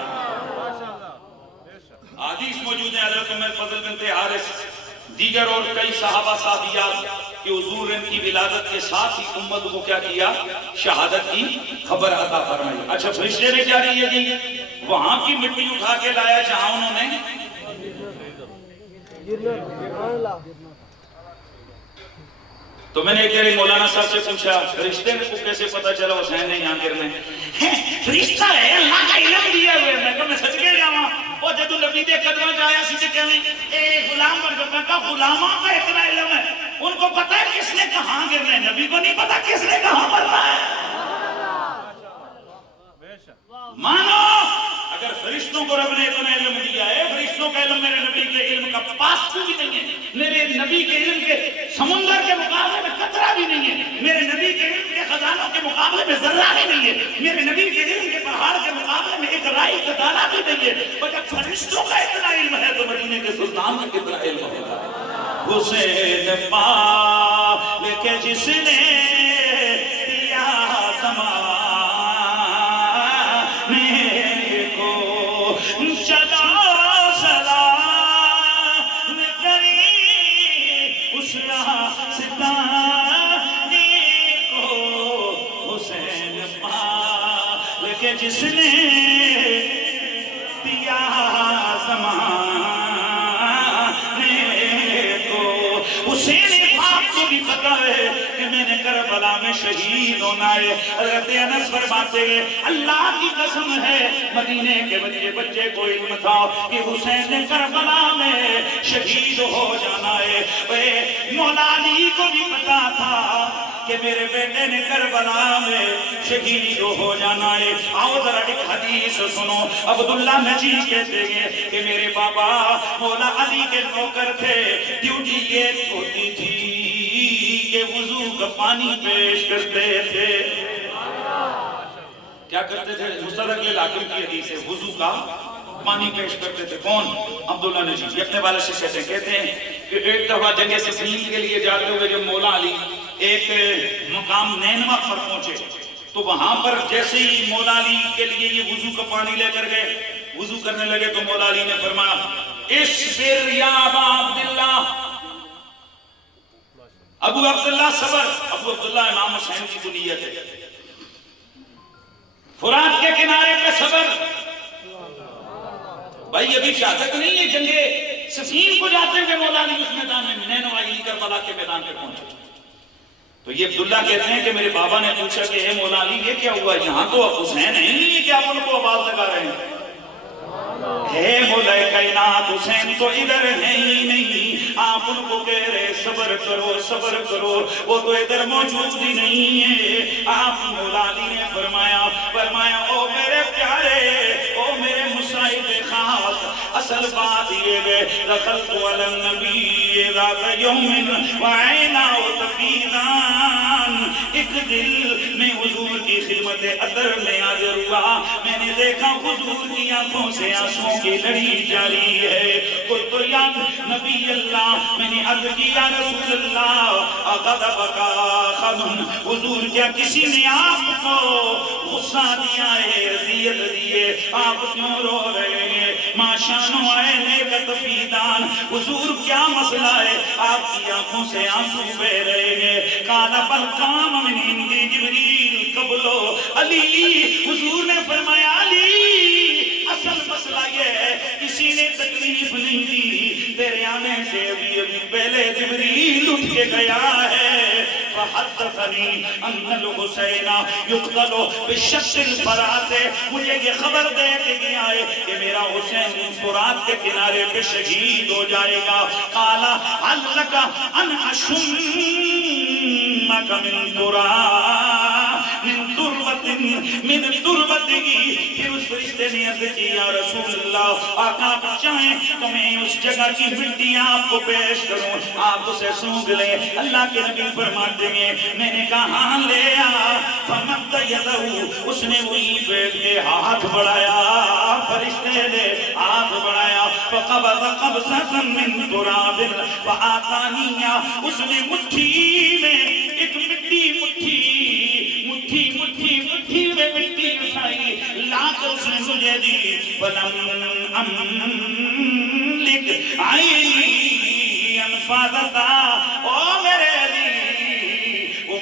حدیث موجود ہے حضرت ام الفضل بنت حارث دیگر اور کئی صحابہ صحابیات کہ حضور ان کی ولادت کے ساتھ ہی امت کو کیا کیا؟ شہادت کی خبر عطا فرمائی. اچھا فرشتے نے کیا کیا جی؟ وہاں کی مٹی اٹھا کے لایا جہاں انہوں نے تو میں نے ایک دن مولانا صاحب سے پوچھا فرشتے کو کیسے پتا چلا حسین نے یہاں گرنے؟ فرشتہ ہے اللہ کا علم دیا ہوئے. میں کہا میں سچ کے جاواں اور جدو نبی دے قدمہ جایا سیدھے کہیں اے غلام بن کر کہا غلامہ کا اتنا علم ہے ان کو پتا ہے کس نے کہاں گرنا ہے، نبی کو نہیں پتا کس نے کہاں مرنا ہے. مانو اگر فرشتوں کو رب نے اتنا علم دیا ہے، فرشتوں کا علم میرے نبی کے علم کا پاس بھی نہیں ہے، میرے نبی کے علم کے سمندر کے مقابلے میں قطرہ بھی نہیں ہے، میرے نبی کے علم کے خزانوں کے مقابلے میں ذرہ بھی نہیں ہے، میرے نبی کے علم کے پہاڑ کے مقابلے میں ایک رائی کا دانہ بھی نہیں ہے. اور جب فرشتوں کا اتنا علم ہے تو مدینے کے سلطان کا کتنا علم ہوگا. حسین مالک جس نے دیا زمانے کو چلا سلام کری اس ستانے کو. حسین مالک جس نے دیا زمانے کو. حسین پاک کو بھی پتا ہے کہ میں نے کربلا میں شہید ہونا ہے. حضرت انس فرماتے ہیں اللہ کی قسم ہے مدینے کے بچے کو علم تھا کہ حسین نے کربلا میں شہید ہو جانا ہے. مولا علی کو بھی پتا تھا کہ میرے بیٹے نے کربلا میں شہید ہو جانا ہے. آؤ ذرا ایک حدیث سنو. عبداللہ نجیب کہتے ہیں کہ میرے بابا مولا علی کے نوکر تھے، ڈیوٹی یہ ہوتی تھی کہ وضو کا پانی پیش کرتے تھے. کیا کرتے تھے؟ مستدرک الحاکم کی حدیث ہے، وضو کا پانی پیش کرتے تھے. کون؟ عبداللہ نجیب. یہ اپنے والے سے کہتے ہیں کہ ایک دفعہ جنگ صفین کے لیے جاتے ہوئے جب مولا علی ایک مقام نینوا پر پہنچے تو وہاں پر جیسے ہی مولا علی کے لیے یہ وضو کا پانی لے کر گئے، وضو کرنے لگے تو مولا علی نے فرمایا اصبر یا ابا عبداللہ، ابو عبداللہ صبر. ابو عبداللہ امام حسین کی کنیت ہے. فرات کے کنارے پہ صبر. بھائی ابھی شہادت نہیں ہے، جنگ صفین کو جاتے ہوئے مولا علی اس میدان میں نینوا کربلا کے میدان پہ پہنچے. تو یہ عبداللہ کہتے ہیں کہ میرے بابا نے پوچھا کہ اے مولا علی یہ کیا ہوا، یہاں تو حسین ہے نہیں کہ آپ ان کو آواز لگا رہے ہیں. اے مولا کائنات حسین تو ادھر ہے ہی نہیں، آپ ان کو کہہ رہے صبر کرو صبر کرو، وہ تو ادھر موجود ہی نہیں ہے. آپ مولا علی نے فرمایا او میرے پیارے، او میرے مصاحب خاص، اصل بات یہ ہے دخلت علی النبی ذات یوم وعیناہ تفیضان. ایک دل میں حضور کی خدمت عطر میں حاضر ہوا، میں نے دیکھا حضور کی آنکھوں سے آنسوں کی لڑی جاری ہے. قلت یا نبی اللہ، میں نے عرض کی یا رسول اللہ غضبک خدن، حضور کیا کسی نے آپ کو غصہ دیا ہے، رضیت دیے، آپ کیوں رو رہے ہیں؟ ما شانو عینے کا تفیدان، حضور کیا مسئلہ ہے، آپ کی آنکھوں سے آنسو بہ رہے ہیں؟ قال بل قام من عندی جبریل قبلو علی، حضور نے فرمایا علی اصل مسئلہ یہ ہے کسی نے تکلیف نہیں دی، تیرے آنے سے ابھی پہلے جبریل اٹھ کے گیا ہے. فحدثنی ان الحسین یقتل بشق الفرات، مجھے یہ خبر دے کے گیا ہے کہ میرا حسین فرات کے کنارے پہ شہید ہو جائے گا. قال هل لك ان اشمك من تراب، من تربتی. پھر اس فرشتے نے عرض کی یا رسول اللہ آقا آپ چاہیں تو میں اس جگہ کی مٹی آپ کو پیش کروں, آپ اسے سونگ لیں. اللہ کے نبی فرماتے ہیں میں نے کہا ہاں لے آ. فمد یدہ, اس نے وہی بیٹھ کے ہاتھ بڑھایا, فرشتے نے ہاتھ بڑھایا. فقبض قبضة من تراب فآتانی, اس نے مٹھی میں ایک مٹھی میں مٹی اٹھائی لا کر اس نے مجھے دی. فلم املک عینی انفاذتا, او میرے علی وہ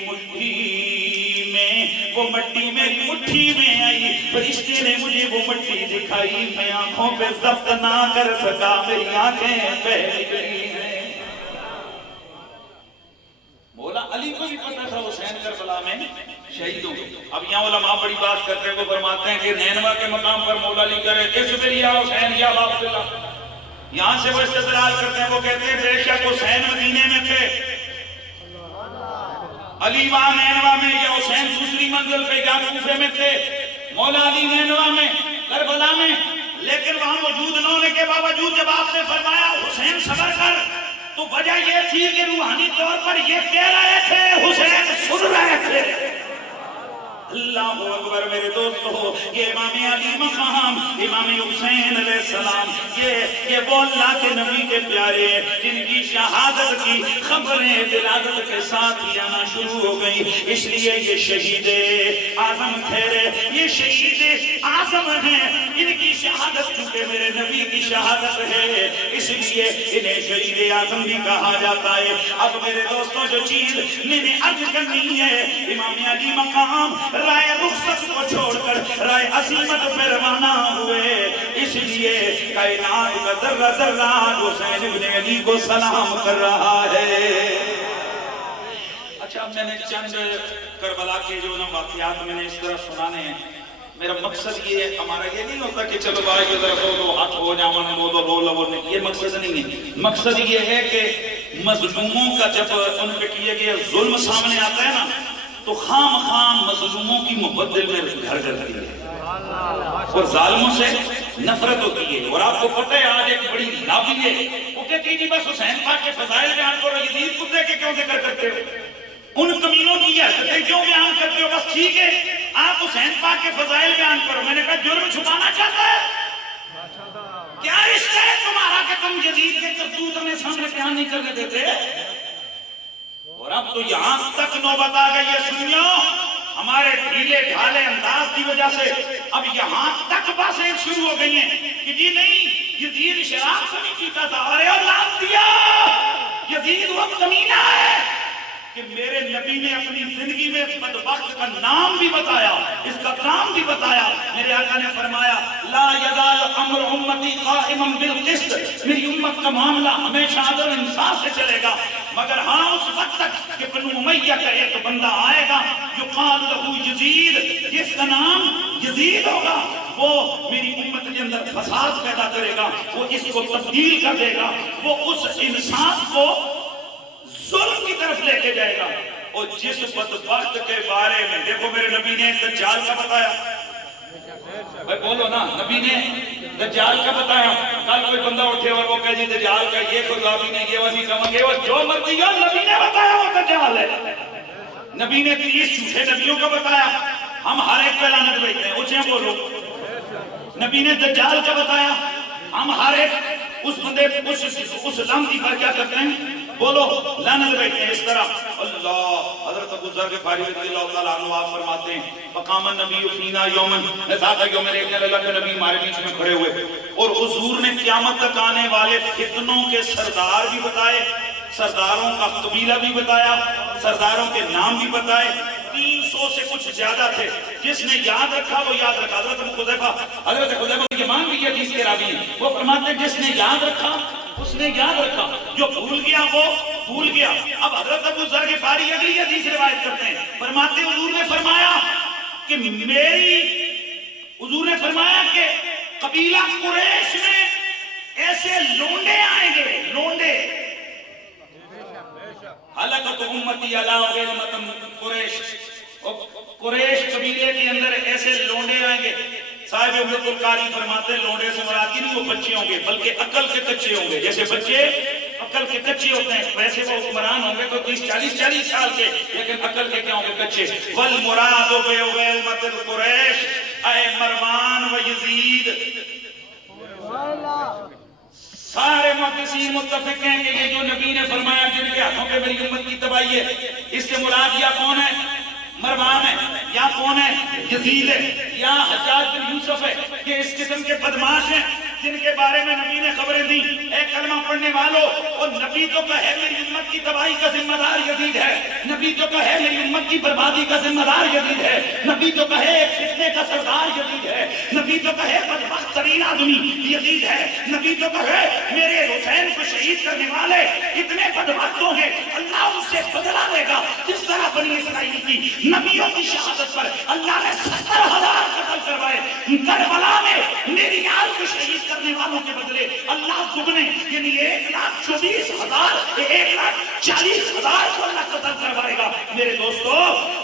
مٹی میری مٹھی میں آئی. فرشتے نے مجھے وہ مٹی دکھائی, میں آنکھوں پہ ضبط نہ کر سکا, میری آنکھیں بہہ گئی ہیں. مولا علی کو بھی پتہ تھا حسین کربلا میں شہید ہو گئے. اب یہاں علماء بڑی بات کرتے ہیں, وہ فرماتے ہیں کہ نینوا کے مقام پر مولا علی کرے اس پہ یا حسین یا عبداللہ. یہاں سے وہ استدلال کرتے ہیں, وہ کہتے ہیں بے شک حسین مدینے میں تھے, علی وہاں نینوا میں, یا حسین دوسری منزل پہ یا کوفے میں تھے, مولا علی نینوا میں کربلا میں. لیکن وہاں موجود نہ ہونے کے باوجود جب آپ نے فرمایا حسین صبر کر, تو وجہ یہ تھی کہ روحانی طور پر یہ کہہ رہے تھے, حسین سن رہے تھے. اللہ اکبر میرے دوستو, یہ امام علی مقام امام حسین علیہ السلام, یہ وہ اللہ کے نبی کے پیارے جن کی شہادت کی خبریں ولادت کے ساتھ ہی آنا شروع ہو گئی. اس لیے یہ شہید اعظم ٹھہرے, یہ شہید اعظم ہیں. ان کی شہادت چونکہ میرے نبی کی شہادت ہے, اس لیے انہیں شہید اعظم بھی کہا جاتا ہے. اب میرے دوستوں جو چیز میں نے عرض کرنی ہے, امام علی مقام رائے رخصت کو چھوڑ کر رائے عظیمت پہ روانہ ہوئے. اس لیے کائنات کا ذرہ ذرہ حسین ابن علی کو سلام کر رہا ہے. اچھا میں نے چند کربلا کے جو واقعات میں نے اس طرح سنانے ہیں. میرا مقصد یہ ہے, ہمارا یہ نہیں ہوتا کہ چلو بھائی کی طرف دو ہاتھ ہو جاؤں دو دو رول وہ نہیں, یہ مقصد نہیں ہے. مقصد یہ ہے کہ مظلوموں کا جب ان پہ کیے گئے ظلم سامنے آتا ہے نا, تو خام مظلوموں کی محبت دل میں گھر کرتی ہے اور ظالموں سے نفرت ہوتی ہے. اور آپ کو پتہ ہے آج ایک بڑی لابی ہے, وہ کہتی ہے جی بس حسین پاک کے فضائل بیان کرو, یزید کتے کے کیوں ذکر کرتے ہو, ان کمینوں کی حرکتیں کیوں بیان کرتے ہو, بس ٹھیک ہے آپ حسین پاک کے فضائل بیان کرو. میں نے کہا جرم چھپانا چاہتا ہے, کیا رشتہ ہے تمہارا کہ تم یزید کے کرتوت ہمیں سامنے بیان نہیں کرنے دیتے. اور اب تو یہاں تک نوبت آ گئی ہے, سنیو ہمارے ڈھیلے ڈھالے انداز کی وجہ سے اب یہاں تک باتیں شروع ہو گئی ہیں کہ جی نہیں یزید شراب سے نہیں پیتا تھا. ارے اللہ دیا, یزید وہ کمینہ ہے کہ میرے نبی نے اپنی زندگی میں اس بدبخت کا نام بھی بتایا, اس کا کام بھی بتایا. میرے آقا نے فرمایا لا یزال امر امتی قائما بالقسط, میری امت کا معاملہ ہمیشہ عدل و انصاف سے چلے گا, مگر ہاں اس وقت تک کہ بنو امیہ کا ایک بندہ آئے گا یقال لہو یزید, جس کا نام یزید ہوگا, وہ میری امت کے اندر فساد پیدا کرے گا, وہ اس کو تبدیل کر دے گا, وہ اس انسان کو ظلم کی طرف لے کے جائے گا. اور جس بدبخت کے بارے میں دیکھو میرے نبی نے دجال کا بتایا, بھائی بولو نا, نبی نے دجال کا بتایا. کل کوئی بندہ اٹھے اور وہ کہے جی دجال کا یہ کوئی لابی نہیں, یہ وزی کہوں گے, وہ جو مرضی ہو نبی نے بتایا وہ دجال ہے. نبی نے 30 جھوٹے نبیوں کا بتایا, ہم ہر ایک پہ لعنت بھیجتے ہیں, اونچے بولو. نبی نے دجال کا بتایا, ہم ہر ایک اس بندے اس لعنتی پر کیا کرتے ہیں, بولو لعنت بیٹھتے ہیں. اس طرح اللہ حضرت ابو ذر غفاری رضی اللہ تعالیٰ عنہ آپ فرماتے ہیں مقام النبی فینا یومن, ایسا یوم ایک دن اللہ کے نبی ہمارے بیچ میں کھڑے ہوئے اور حضور نے قیامت تک آنے والے فتنوں کے سردار بھی بتائے, سرداروں کا قبیلہ بھی بتایا, سرداروں کے نام بھی بتائے. 300 سے کچھ زیادہ تھے, جس نے یاد رکھا وہ یاد رکھا. حضرت حذیفہ یہ مان بھی یہ حدیث کے راوی ہیں, وہ فرماتے ہیں جس نے یاد رکھا اس نے یاد رکھا, جو بھول گیا وہ بھول گیا. اب حضرت ابو ذر غفاری اگلی حدیث روایت کرتے ہیں, فرماتے ہیں حضور نے فرمایا کہ حضور نے فرمایا کہ قبیلہ قریش میں ایسے لونڈے آئیں گے, لونڈے. حلقت امتی علی غیر متم قریش, قریش قبیلے کے اندر ایسے لونڈے آئیں گے. صاحب عمرت القاری فرماتے ہیں لونڈے سے مراد نہیں وہ بچے ہوں گے بلکہ عقل کے کچے ہوں گے. جیسے بچے عقل کے کچے ہوتے ہیں ویسے وہ حکمران ہوں گے تو 30-40 سال کے لیکن عقل کے کیا ہوں گے کچے. والمراد بعلمۃ القریش اے مروان و یزید. سارے محدثین متفق ہیں کہ یہ جو نبی نے فرمایا جن کے ہاتھوں پہ میری امت کی تباہی ہے اس سے مراد یا کون ہے مروان ہے یا کون ہے یزید ہے یا حجاج بن یوسف ہے. یہ اس قسم کے بدماش ہیں جن کے بارے میں نبی نے خبریں دی. اے کلمہ پڑھنے والوں اور نبی تو کہے میری امت کی تباہی کا ذمہ دار یزید ہے. نبی تو کہے میری امت کی بربادی کا ذمہ دار یزید ہے. نبی تو کہے ایک فتنے کا سردار یزید ہے. نبی تو کہے بدبخت ترین آدمی یزید ہے. نبی تو کہے میرے حسین کو شہید کرنے والے اتنے بدبخت ہوں گے اللہ ان سے بدلہ لے گا جس طرح بنی اسرائیل کی نبیوں کی شہادت پر اللہ نے 70,000 قتل کروائے. کربلا میں میری آل کو شہید کرنے والوں کے بدلے اللہ دگنے یعنی 1,24,000 1,40,000 کو اللہ قتل کروائے گا. میرے دوستو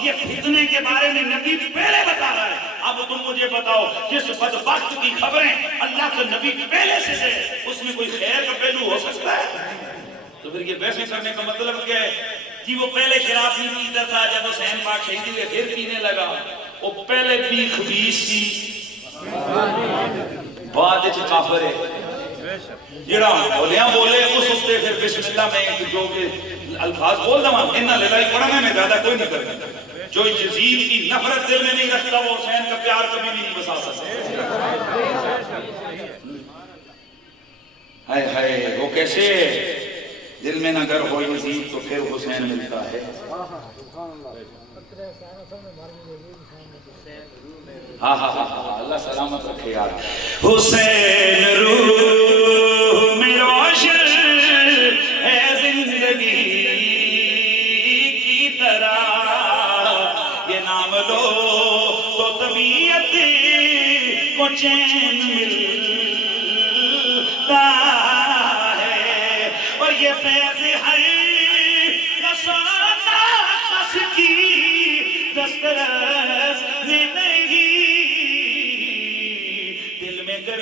یہ فتنے کے بارے میں نبی پہلے بتا رہا ہے. اب تم مجھے بتاؤ جس بدبخت کی خبریں اللہ کا نبی پہلے سے ہے اس میں کوئی خیر کا پہلو ہو سکتا ہے؟ تو پھر یہ بحث کرنے کا مطلب کیا ہے کہ وہ پہلے شراب نہیں پیتا تھا جب حسین پاک شہید ہوئے پھر پینے لگا. وہ پہلے بھی خبیث تھی بعد وچ کافر ہے. جڑا بولیاں بولے اس ہفتے پھر بسم اللہ میں جو کہ الفاظ بول دوں انہاں لڑائی پڑھنے میں زیادہ کوئی نہیں کرتا. جو یزید کی نفرت دل میں نہیں رکھتا وہ حسین کا پیار کبھی نہیں بسا سکتا. ہائے ہائے وہ کیسے دل میں نہ گر ہو یزید تو پھر حسین ملتا ہے. ہاں ہاں ہاں اللہ سلامت رکھے یار. حسین روح میں روشن ہے زندگی کی طرح یہ نام لو تو طبیعت کو چین ملتا ہے اور یہ فیض ہے رسالہ بس کی دسترس میں نہیں. دل میں گر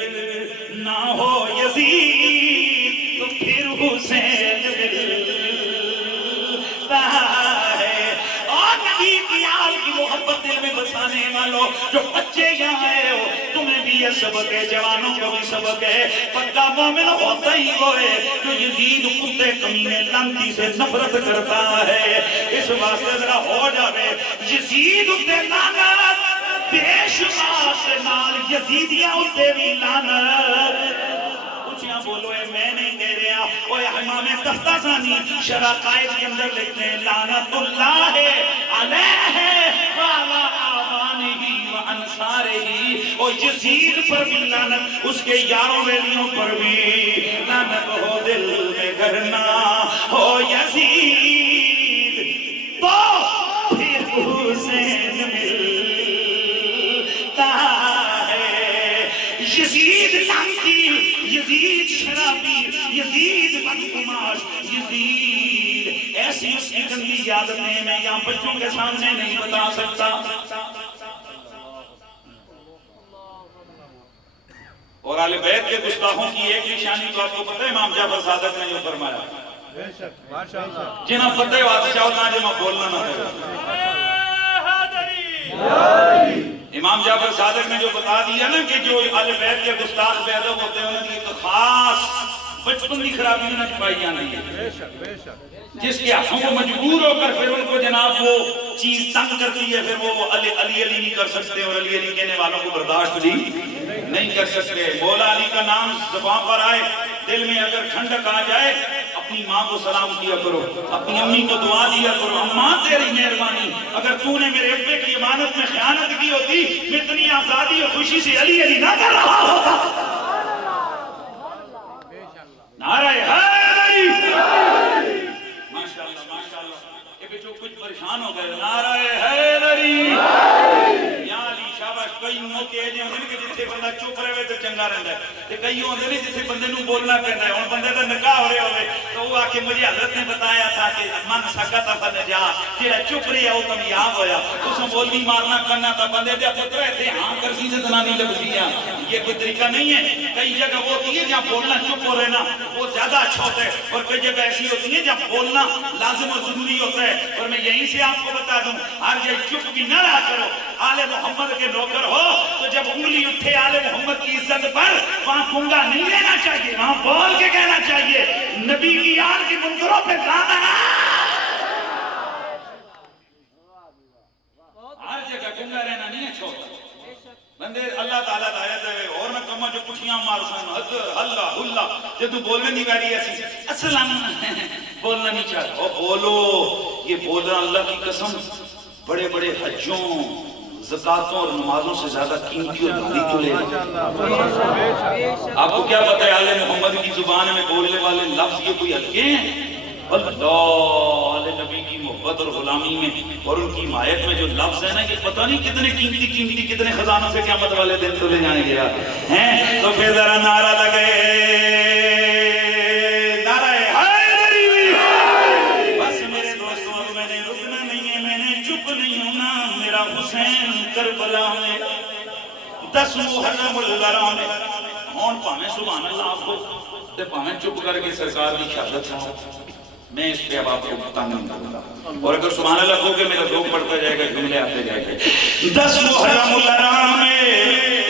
نہ ہو یزید تو پھر حسین ملتا ہے. اور نبی کی آل کی محبت دل میں بسانے والوں جو بچے یہاں آئے ہو تمہیں بھی یہ سبق ہے جوانوں کو بھی سبق ہے. پکا مومن ہوتا ہی وہ ہے جو یزید کتے کمینے لانتی سے نفرت کرتا ہے. اس واسطے ذرا ہو جاوے یزید اتے لعنت بے شمار سے نال یزیدیاں اتے بھی لعنت. اچھیاں بولو اے میں نہیں کہہ رہا. اوہ امام تفتازانی شرح قائد کے اندر لکھتے ہیں لعنت اللہ علیہ وعلا آبانہی وانصارہی. اور یزید پر بھی لعنت اس کے یاروں ویلیوں پر بھی لعنت ہو. دل میں گرنا ہو یزید تو پھر حسین ملتا ہے. یزید لعنتی یزید شرابی یزید بدگماش یزید ایسی اس کی گندی عادتیں میں یہاں بچوں کے سامنے نہیں بتا سکتا. اور آل بیت کے گستاخوں کی ایک نشانی تو آپ کو پتہ ہے امام جعفر صادق نے جو فرمایا جنہاں پتہ ہے واسطے چاہو نہ جمع بولنا نہ امام جعفر صادق نے جو بتا دیا نا کہ جو آل بیت کے گستاخ بے ادب ہوتے ہیں ان کی ایک خاص بچپن کی خرابی نہ چھپائی جاتی ہے جس کے ہم وہ مجبور ہو کر پھر ان کو جناب وہ چیز تنگ کرتی ہے پھر وہ علی علی نہیں کر سکتے اور علی علی کہنے والوں کو برداشت بھی نہیں کر سکتے. مولا علی کا نام زبان پر آئے دل میں اگر ٹھنڈک آ جائے اپنی ماں کو سلام کیا کرو اپنی امی کو دعا دیا کرو اماں تیری مہربانی اگر تو نے میرے ابے کی امانت میں خیانت کی ہوتی میں اتنی آزادی اور خوشی سے علی علی نہ کر رہا ہوتا. نعرہ حیدری ماشاءاللہ ماشاءاللہ یہ بچوں کچھ پریشان ہو گئے. نعرہ حیدری یا علی شاباش. کئی موقع ہیں کہ جتھے بندہ چپ رہے تو چنگا رہتا ہے تے کئی ہوندے نے جتھے بندے نوں بولنا پیندا ہے. ہن بندے دا نکاح ہو رہا ہوے تو وہ آکھے کہ مجھے حضرت نے بتایا تھا کہ من سکت فنجا، جیڑا چپ رہا وہ کامیاب ہویا. اس نے بولنی مارنا کرنا تھا بندے دے پتر ہے ہاں کرسی سے دنانی لبتی ہے. یہ کوئی طریقہ نہیں ہے. کئی جگہ وہ ہوتی ہے جہاں بولنا چپ ہو رہنا وہ زیادہ اچھا ہوتا ہے، اور کئی جگہ ایسی ہوتی ہے جہاں بولنا لازم اور ضروری ہوتا ہے. اور میں یہیں سے آپ کو بتا دوں ہر جگہ چپ بھی نہ رہا کرو. آل محمد کے نوکر ہو تو جب انگلی اٹھے آل محمد کی عزت پر وہاں گنگا نہیں لینا چاہیے، وہاں بول کے کہنا چاہیے نبی کی یاد کی منکروں پہ لانا. ہر جگہ گنگا رہنا نہیں اچھا ہوتا. بندے اللہ تعالیٰ آیت ہے اور نہ کما جو پٹھیاں مار سن اللہ اللہ جب تو بولنے نہیں پا رہی ایسی السلام بولنا نہیں چاہتا. اور بولو، یہ بولنا اللہ کی قسم بڑے بڑے حجوں زکاتوں اور نمازوں سے زیادہ قیمتی اور بھاری تو لے. آپ کو کیا پتہ ہے آل محمد کی زبان میں بولنے والے لفظ یہ کوئی ہلکے ہیں؟ اللہ آل نبی کی محبت اور غلامی میں اور ان کی حمایت میں جو لفظ ہے نا یہ پتہ نہیں کتنے قیمتی کتنے خزانوں سے قیامت والے دن تو لے جائیں گے ہیں. تو پھر ذرا نعرہ لگے نعرہ حیدری. بس میرے دوستوں میں نے رکنا نہیں ہے، میں نے چپ نہیں ہونا. میرا حسین کربلا میں 10 محرم الورا میں ہون پاویں سبحان اللہ آپ کو تے پاویں چپ کر کے سرکار کی شہادت سنو. میں اس پہ اب آپ کو بتانا نہیں کروں گا، اور اگر سبحان اللہ کہو کہ میرا ذوق بڑھتا جائے گا جملے آتے جائے گا. 10 محرم الورا میں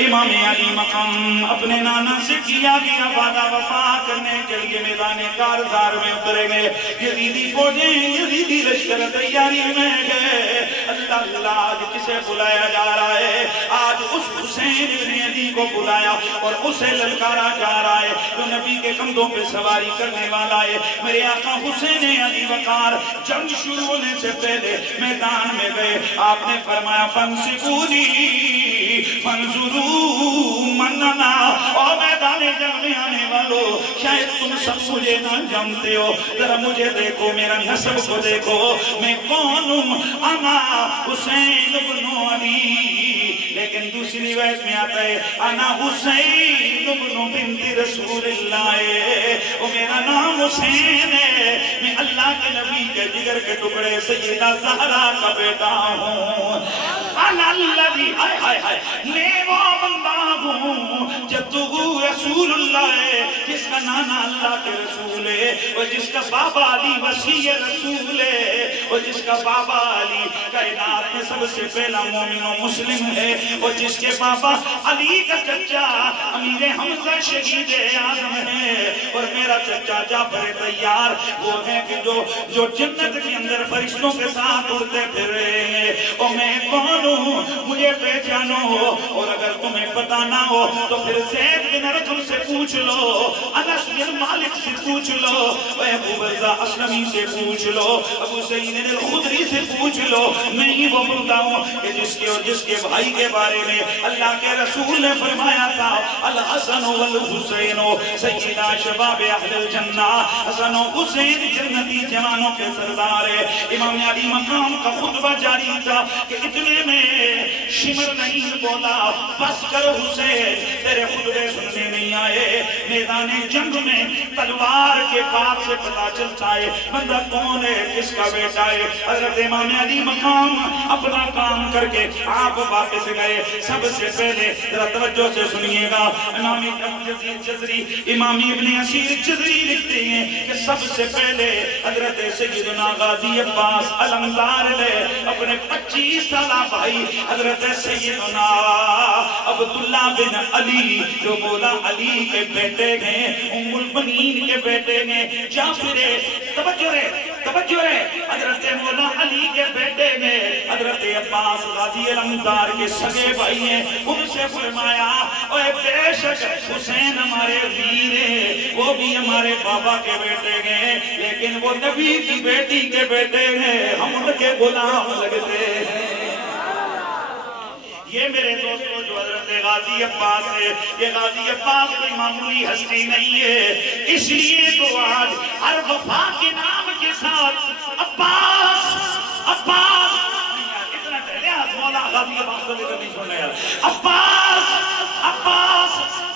امام علی مقام اپنے نانا سے کیا گیا وعدہ وفا کرنے کے لیے میدان کارزار میں اترے گئے. یزیدی فوجیں یزیدی لشکر تیاری میں گئے. اللہ اللہ آج کسے بلایا جا رہا ہے؟ آج اس حسین ابن علی کو بلایا اور اسے للکارا جا رہا ہے جو نبی کے کندھوں پہ سواری کرنے والا ہے. میرے آقا حسین علی وقار جنگ شروع ہونے سے پہلے میدان میں گئے. آپ نے فرمایا فانصبونی فانظروا مننا. اور میدان جنگ میں آنے والوں شاید تم سب مجھے نہ جانتے ہو، ذرا مجھے دیکھو، میرا نسب کو دیکھو، میں کون ہوں؟ انا حسین بن علی. لیکن دوسری روایت میں آتا ہے انا حسین بن بنت رسول اللہ. وہ میرا نام حسین ہے، میں اللہ کے نبی کے جگر کے ٹکڑے سیدہ زہرا کا بیٹا ہوں. انا الذی ہائے ہائے ہائے میں وہ بندہ ہوں جدو رسول اللہ ہے، جس کا نانا اللہ کے رسول ہے، اور جس کا بابا علی وسیع رسول ہے، اور جس کا بابا علی کائنات میں سب سے پہلا مومن و مسلم ہے، اور جس کے بابا علی کا چچا امیر حمزہ شہید اعظم ہے، اور میرا چچا جعفر طیار وہ ہے کہ جو جنت کے اندر فرشتوں کے ساتھ اڑتے پھر رہے ہیں. اور میں کون ہوں؟ مجھے پہچانو ہو، اور اگر تمہیں پتہ نہ ہو تو پھر زید بن ارطم سے پوچھ لو، انس بن مالک سے پوچھ لو، ابو برزہ اسلمی سے پوچھ لو، ابو سعید الخدری سے پوچھ لو. میں ہی وہ بندہ ہوں کہ جس کے بھائی کے بارے میں اللہ کے رسول نے فرمایا تھا الحسن والحسین سیدہ شباب اہل الجنہ. حسن و حسین جنتی جوانوں کے سردار. امام علی مقام کا خطبہ جاری تھا کہ اتنے میں شمر نہیں بولا بس کر حسین تیرے خطبے سننے نہیں آئے. میدان جنگ میں تلوار کے پار سے پتا چلتا ہے بندہ کون ہے، کس کا بیٹا ہے. حضرت امام علی مقام اپنا کام کر کے آپ واپس گئے. سب سے پہلے ذرا توجہ سے سنیے گا، امام جزری امام ابن اسیر جزری لکھتے ہیں کہ سب سے پہلے حضرت سیدنا غازی عباس علمدار نے اپنے 25 سالہ بھائی حضرت سیدنا عبداللہ بن علی جو مولا علی کے بیٹے ہیں، ام البنین کے بیٹے ہیں، جعفر توجہ رہے حضرت مولا علی کے بیٹے ہیں، حضرت عباس غازی علمدار کے سگے بھائی ہیں. ان سے فرمایا اے بے شک حسین ہمارے ویر ہیں، وہ بھی ہمارے بابا کے بیٹے ہیں، لیکن وہ نبی کی بیٹی کے بیٹے ہیں، ہم ان کے غلام لگتے ہیں. یہ میرے دوستوں جو حضرت غازی عباس ہے، یہ غازی عباس کوئی معمولی ہستی نہیں ہے. اس لیے تو آج ہر وفا کے نام کے ساتھ عباس اتنا پہلے مولا غازی عباس کو لے کر نہیں چھوڑنا یار.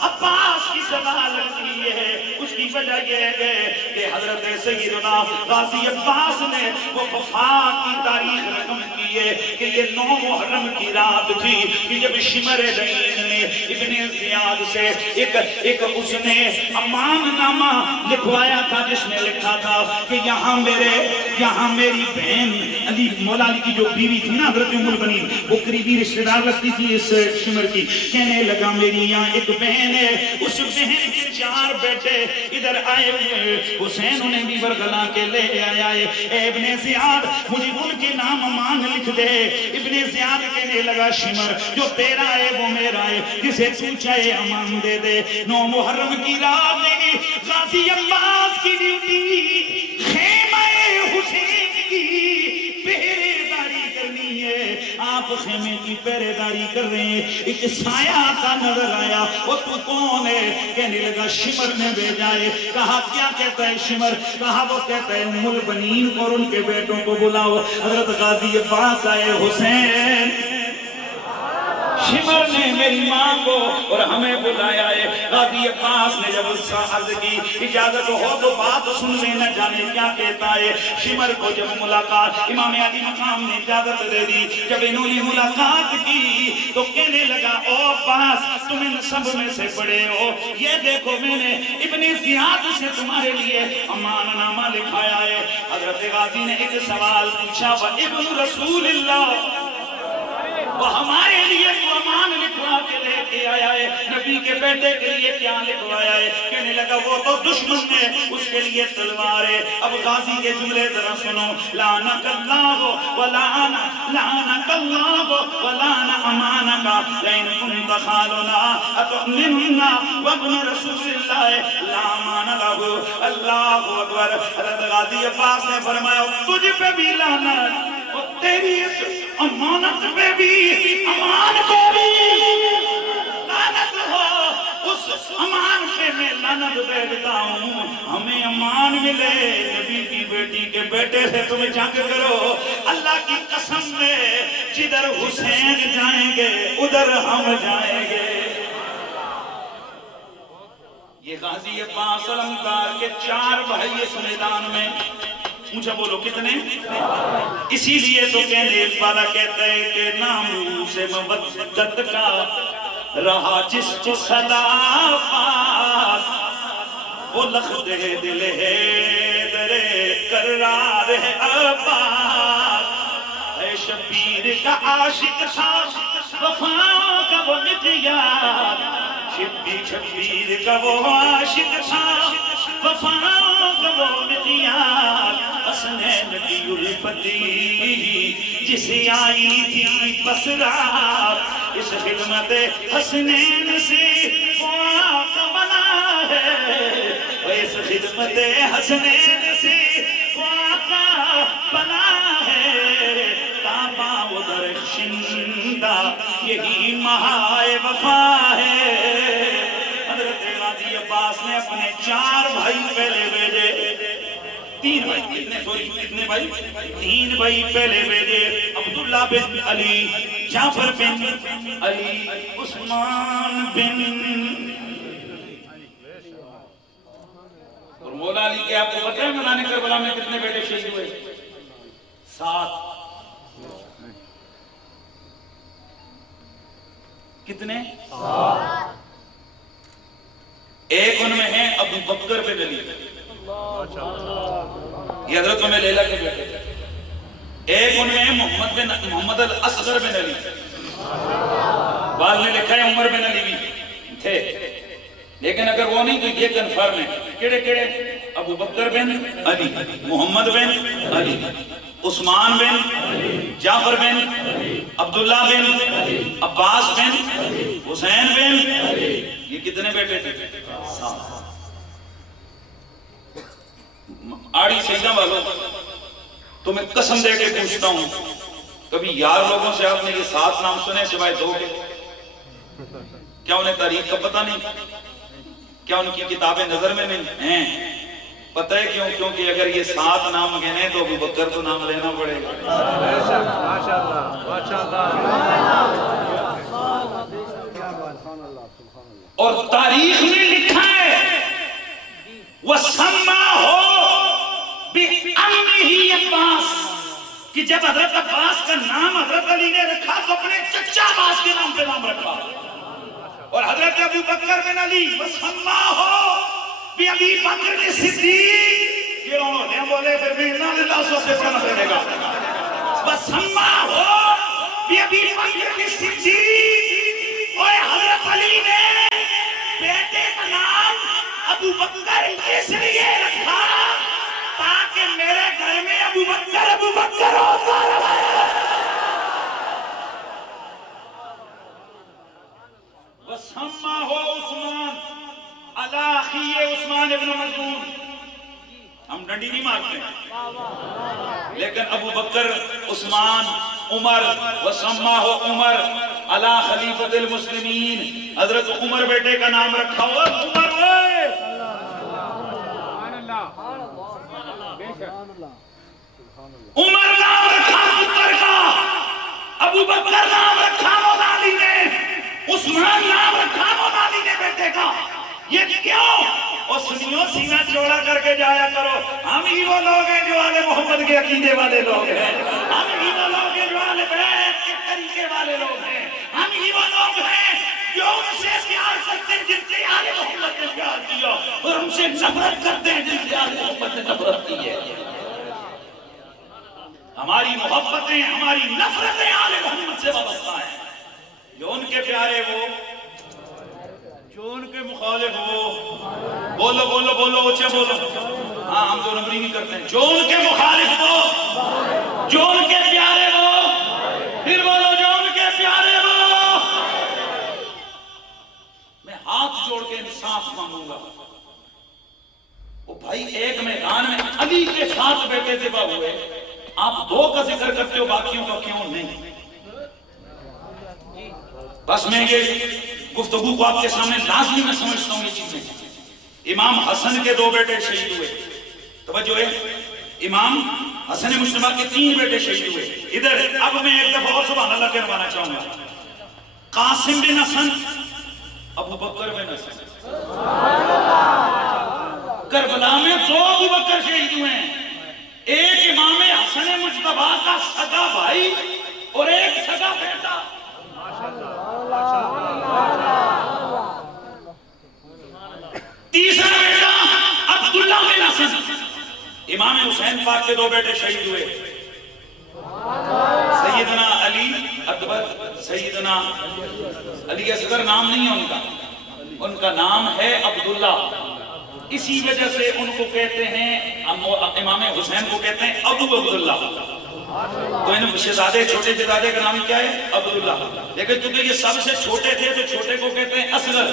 عباس کی صدا لگتی ہے. اس کی وجہ لیے گئے کہ حضرت سیدنا غازی عباس نے وہ وفات کی تاریخ رقم کی ہے کہ یہ 9 محرم کی رات تھی کہ جب شمر لعین نے ابن زیاد سے ایک اس نے امان نامہ لکھوایا تھا جس نے لکھا تھا کہ یہاں میری بہن علی مولا علی کی جو بیوی تھی نا حضرت ام البنین وہ قریبی رشتہ دار لگتی تھی اس شمر کی، کہنے لگا میری یہاں ایک بہن ہے، اس بہن کے 4 بیٹے ادھر آئے ہوئے، حسین انہیں بھی برگلا کے لے آیا ہے، اے ابن زیاد مجھے ان کے نام امان لکھ دے۔ ابن زیاد کہنے لگا شمر جو تیرا ہے وہ میرا ہے، جسے تو چاہے امان دے دے۔ 9 محرم کی رات میں غازی عباس کی ڈیوٹی خیمہ حسین کی پہرے داری کرنی ہے، آپ خیمے کی پہرے داری کر رہے ہیں، ایک سایہ کا نظر آیا، وہ تو کون ہے؟ کہنے لگا شمر نے بھیجا ہے۔ کہا کیا کہتا ہے شمر؟ کہا وہ کہتا ہے ام البنین اور ان کے بیٹوں کو بلاؤ، حضرت غازی عباس آئے حسین۔ شمر نے میری ماں کو اور ہمیں بلایا ہے۔ غازی عباس نے جب اس کا عرض کی اجازت ہو تو بات سن لے، نہ جانے کیا کہتا ہے۔ شمر کو جب ملاقات امام علی مقام نے اجازت دے دی، جب انہوں نے ملاقات کی تو کہنے لگا او عباس تم ان سب میں سے بڑے ہو، یہ دیکھو میں نے ابن زیاد سے تمہارے لیے امان نامہ لکھایا ہے۔ حضرت غازی نے ایک سوال پوچھا وَابْنُ رسول اللہ، وہ ہمارے لیے تو امان لکھوا کے لے کے آیا ہے، نبی کے بیٹے کے لیے کیا لکھوایا ہے؟ کہنے لگا وہ تو دشمن ہے، اس کے لیے تلوار ہے۔ اب غازی کے جملے ذرا سنو، لعنک اللہ لعنک اللہ ولعن امانک لئن کنت خالنا اتؤمننا وابن رسول اللہ لا امان لہ۔ اللہ اکبر۔ حضرت غازی عباس نے فرمایا تجھ پہ بھی لعنت، تیری امانت پہ بھی، امان پہ بھی لعنت ہو، اس امان پہ میں لعنت بھیجتا ہوں، ہمیں امان ملے نبی کی بیٹی کے بیٹے سے تم جنگ کرو۔ اللہ کی قسم ہے جدھر حسین جائیں گے ادھر ہم جائیں گے۔ یہ غازی عباس علمدار کے 4 بھائی اس میدان میں، مجھے بولو کتنے؟ اسی لیے تو کہنے والا کہتا ہے کہ نام سے مبدت کا رہا جس کو صدا پاس، وہ لخت دل ہے درے قرار ہے عباس، اے شبیر کا عاشق تھا وفا کا وہ مقیار، شبیر کا وہ عاشق تھا وفا کا وہ مقیار، حسنین کی الفتی جسے آئی تھی بسرات، اس خدمت حسنین سے وہ آقا بنا ہے، اس خدمت حسنین سے وہ آقا بنا ہے، تابا و درخشندہ یہی مہائے وفا ہے۔ حضرت غازی عباس نے اپنے 4 بھائی پہلے بھیجے، 3 بھائی، کتنے بھائی؟ 3 بھائی پہلے بھیجے، عبداللہ بن علی، جعفر بن علی، عثمان بن، اور مولا علی کے آپ کو پتہ ہے میدان کربلا میں کتنے بیٹے شہید ہوئے؟ 7۔ کتنے؟ 7۔ ایک ان میں ہے ابو بکر بن علی، یہ حضرت میں لیلہ کے بیٹے تھے۔ ایک ان میں ہے محمد الاصغر بن علی، بعض نے لکھا ہے عمر بن علی بھی تھے، لیکن اگر وہ نہیں تو یہ کنفرم ہے۔ کیڑے ابو بکر بن علی، محمد بن علی، عثمان بن، جعفر بن، عبداللہ بن، عباس بن، حسین بن، یہ کتنے بیٹے تھے؟ 7۔ آڑی سیدہ والوں تو میں قسم دے کے پوچھتا ہوں، کبھی یار لوگوں سے آپ نے یہ 7 نام سنے سوائے 2 کے؟ کیا انہیں تاریخ کا پتہ نہیں؟ کیا ان کی کتابیں نظر میں نہیں ہیں؟ پتہ ہے کیوں؟ کیونکہ اگر یہ 7 نام گنے تو ابو بکر تو نام لینا پڑے گا۔ اور تاریخ میں لکھا ہے وَسَمَّاهُ بِأَمِّهِ عباس، کہ جب حضرت عباس کا نام حضرت علی نے رکھا تو اپنے چچا عباس کے نام پہ نام رکھا. اور حضرت ابو بکر بن علی وَسَمَّاهُ بِأَبِي بکر صدیق، یہ انہوں نے بولے پھر بھی انہاں للہ سو سے سنت دے گا. وَسَمَّاهُ بِأَبِي بکر صدیق، اور حضرت علی نے بیٹے کا نام ابو بکر اس لیے رکھا تاکہ میرے گھر میں ابو بکر ہوتا رہے. وَسَمَّاهُ عثمان عَلَى أَخِيهِ عثمان ابن مظعون. ہم ڈنڈی نہیں مارتے ہیں لیکن ابو بکر، عثمان، عمر، وَسَمَّاهُ عمر عَلَى خلیفۃ المسلمین، حضرت عمر بیٹے کا نام رکھا ہوا. عمر عمر نام رکھا پتر کا، ابو بکر نام رکھا مولا علی نے، عثمان نام رکھا مولا علی نے بیٹے کا. یہ کیوں؟ اور سنیوں سینہ چوڑا کر کے جایا کرو. ہم ہی وہ لوگ ہیں جو آل محمد کے عقیدے والے لوگ ہیں، ہم ہی وہ لوگ ہیں جو آل بیت کے طریقے والے لوگ ہیں، ہم ہی وہ لوگ ہیں جو ان سے پیار کرتے ہیں جن سے آل محمد نے پیار کیا، اور ہم سے نفرت کرتے ہیں جن سے آل محمد نے نفرت کی ہے. ہماری محبتیں، ہماری نفرتیں آل محمد سے وابستہ ہیں. جو ان کے پیارے وہ، جو ان کے مخالف وہ، بولو بولو بولو اونچے بولو. ہاں ہم تو نمبری نہیں کرتے ہیں. جو ان کے مخالف وہ، جو ان کے پیارے وہ، پھر بولو جو ان کے پیارے وہ. میں ہاتھ جوڑ کے انصاف مانگوں گا. وہ بھائی ایک میدان میں علی کے 7 بیٹے ذبح ہوئے، آپ 2 کا ذکر کرتے ہو باقیوں کا کیوں نہیں؟ بس میں یہ گفتگو کو آپ کے سامنے لازمی میں سمجھتا ہوں. یہ چیزیں امام حسن کے 2 بیٹے شہید ہوئے، توجہ ہے، امام حسن مجتبیٰ کے 3 بیٹے شہید ہوئے. ادھر اب میں ایک دفعہ اور سبحان اللہ کہنوانا چاہوں گا. قاسم بن حسن، ابو بکر بن حسن، کربلا میں 2 ابو بکر شہید ہوئے ہیں. ایک امام حسن مجتبیٰ کا سگا بھائی اور ایک سگا بیٹا. تیسرا بیٹا عبداللہ بن حسن. امام حسین پاک کے 2 بیٹے شہید ہوئے، سیدنا علی اکبر، سیدنا علی اصغر نام نہیں ہے ان کا نام ہے عبداللہ. اسی وجہ سے ان کو کہتے ہیں، امام حسین کو کہتے ہیں ابو عبداللہ. تو ان شہزادے، چھوٹے شہزادے کا نام کیا ہے؟ عبداللہ. لیکن چونکہ یہ سب سے چھوٹے تھے تو چھوٹے کو کہتے ہیں اصغر.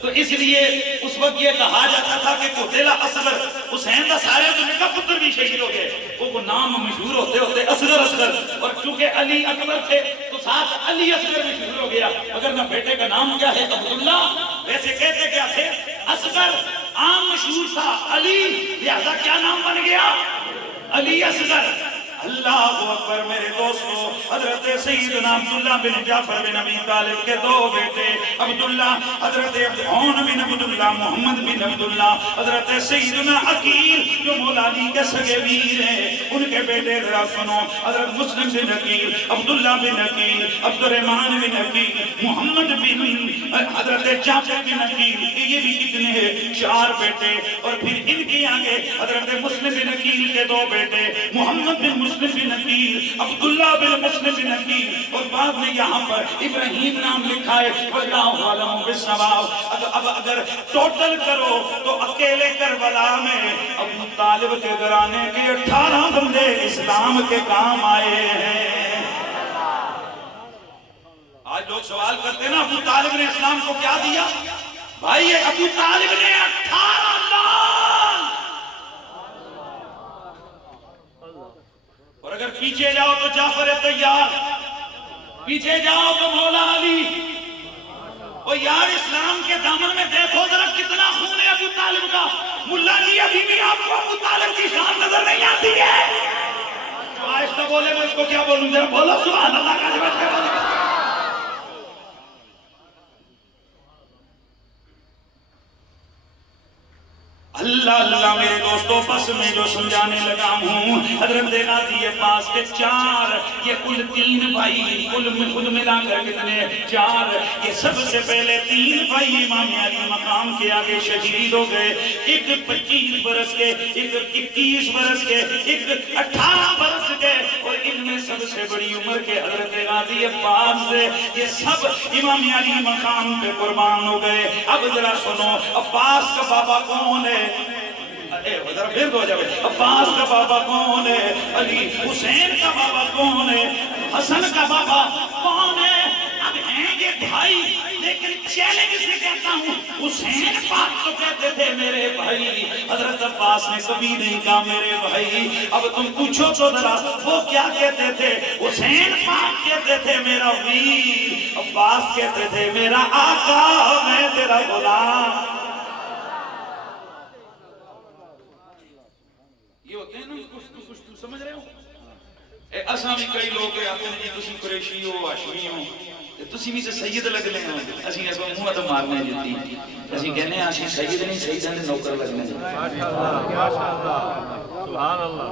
تو اس لیے اس وقت یہ کہا جاتا تھا کہ قتل اصغر. حسین کا سارے دنیا کا پتر بھی شہید ہو گئے، وہ نام مشہور ہوتے ہوتے اصغر اصغر. اور چونکہ علی اکبر تھے تو ساتھ علی اصغر بھی شروع ہو گیا. اگر نہ بیٹے کا نام کیا ہے؟ عبداللہ. ویسے کہتے کیا تھے؟ اصغر. عام مشہور تھا علی، لہذا کیا نام بن گیا؟ علی اصغر. اللہ اکبر میرے دوستو. حضرت سیدنا عبداللہ بن جعفر بن ابی طالب کے 2 بیٹے، عبداللہ، حضرت عون بن عبداللہ، محمد بن عبداللہ، حضرت سیدنا عقیل جو مولا علی کے سگے ویر ہیں، ان کے بیٹے ذرا سنو. حضرت مسلم بن عقیل، عبداللہ بن عقیل، عبد الرحمن بن عقیل، محمد بن حضرت جعفر بن عقیل. یہ بھی کتنے ہیں؟ 4 بیٹے. اور پھر ان کے آگے حضرت مسلم بن عقیل کے 2 بیٹے، محمد بن مسلم بن عقیل، عبداللہ بن مسلم بن عقیل. اور بعد میں یہاں پر ابراہیم نام لکھا ہے. واللہ عالم بالصواب. اب اگر ٹوٹل کرو تو اکیلے کربلا میں ابو طالب کے گھرانے کے 18 بندے اسلام کے کام آئے ہیں. آج لوگ سوال کرتے ہیں نا ابو طالب نے اسلام کو کیا دیا؟ بھائی ابو طالب نے 18 لال. اور اگر پیچھے جاؤ تو جعفر طیار، پیچھے جاؤ تو مولا علی. اور یار اسلام کے دامن میں دیکھو ذرا کتنا خون ہے ابو طالب کا. ملا جی ابھی بھی آپ کو ابو طالب کی شان نظر نہیں آتی ہے؟ جو آہستہ بولے میں اس کو کیا بولوں؟ ذرا بولو سبحان اللہ کا جواب ہے. اللہ اللہ بس میں جو سمجھانے لگا ہوں، حضرت غازی عباس کے 4، یہ کل 3 بھائی، کل خود ملا کر کتنے 4، یہ سب سے پہلے 3 بھائی امام علی مقام کے آگے شہید ہو گئے، ایک 25 برس کے، ایک 21 برس کے، ایک 18 برس کے، اور ان میں سب سے بڑی عمر کے حضرت غازی عباس سے یہ سب امام علی مقام پہ قربان ہو گئے۔ اب ذرا سنو، عباس کا بابا کون ہے؟ ذرا پھر ہو جائے، عباس کا بابا کون ہے؟ علی۔ حسین کا بابا کون ہے؟ حسن کا بابا کون ہے؟ اب ہیں یہ بھائی، لیکن چیلنج سے کہتا ہوں، حسین پاک تو کہتے تھے میرے بھائی، حضرت عباس نے کبھی نہیں کہا میرے بھائی۔ اب تم پوچھو تو ذرا وہ کیا کہتے تھے؟ حسین پاک کہتے تھے میرا ویر، عباس کہتے تھے میرا آقا، میں تیرا غلام۔ یہ ہوتے ہیں نا کچھ تو سمجھ رہے ہو؟ اساں بھی کئی لوگ آتے ہیں جی تسی قریشی ہو، ہاشمی ہو، تسی بھی سے سید لگ لیں ہو، اسی ایسا منہ تو مارنے جتی، اسی کہنے ہیں اسی سید نہیں، سید ہیں نوکر لگنے جتی۔ سبحان اللہ۔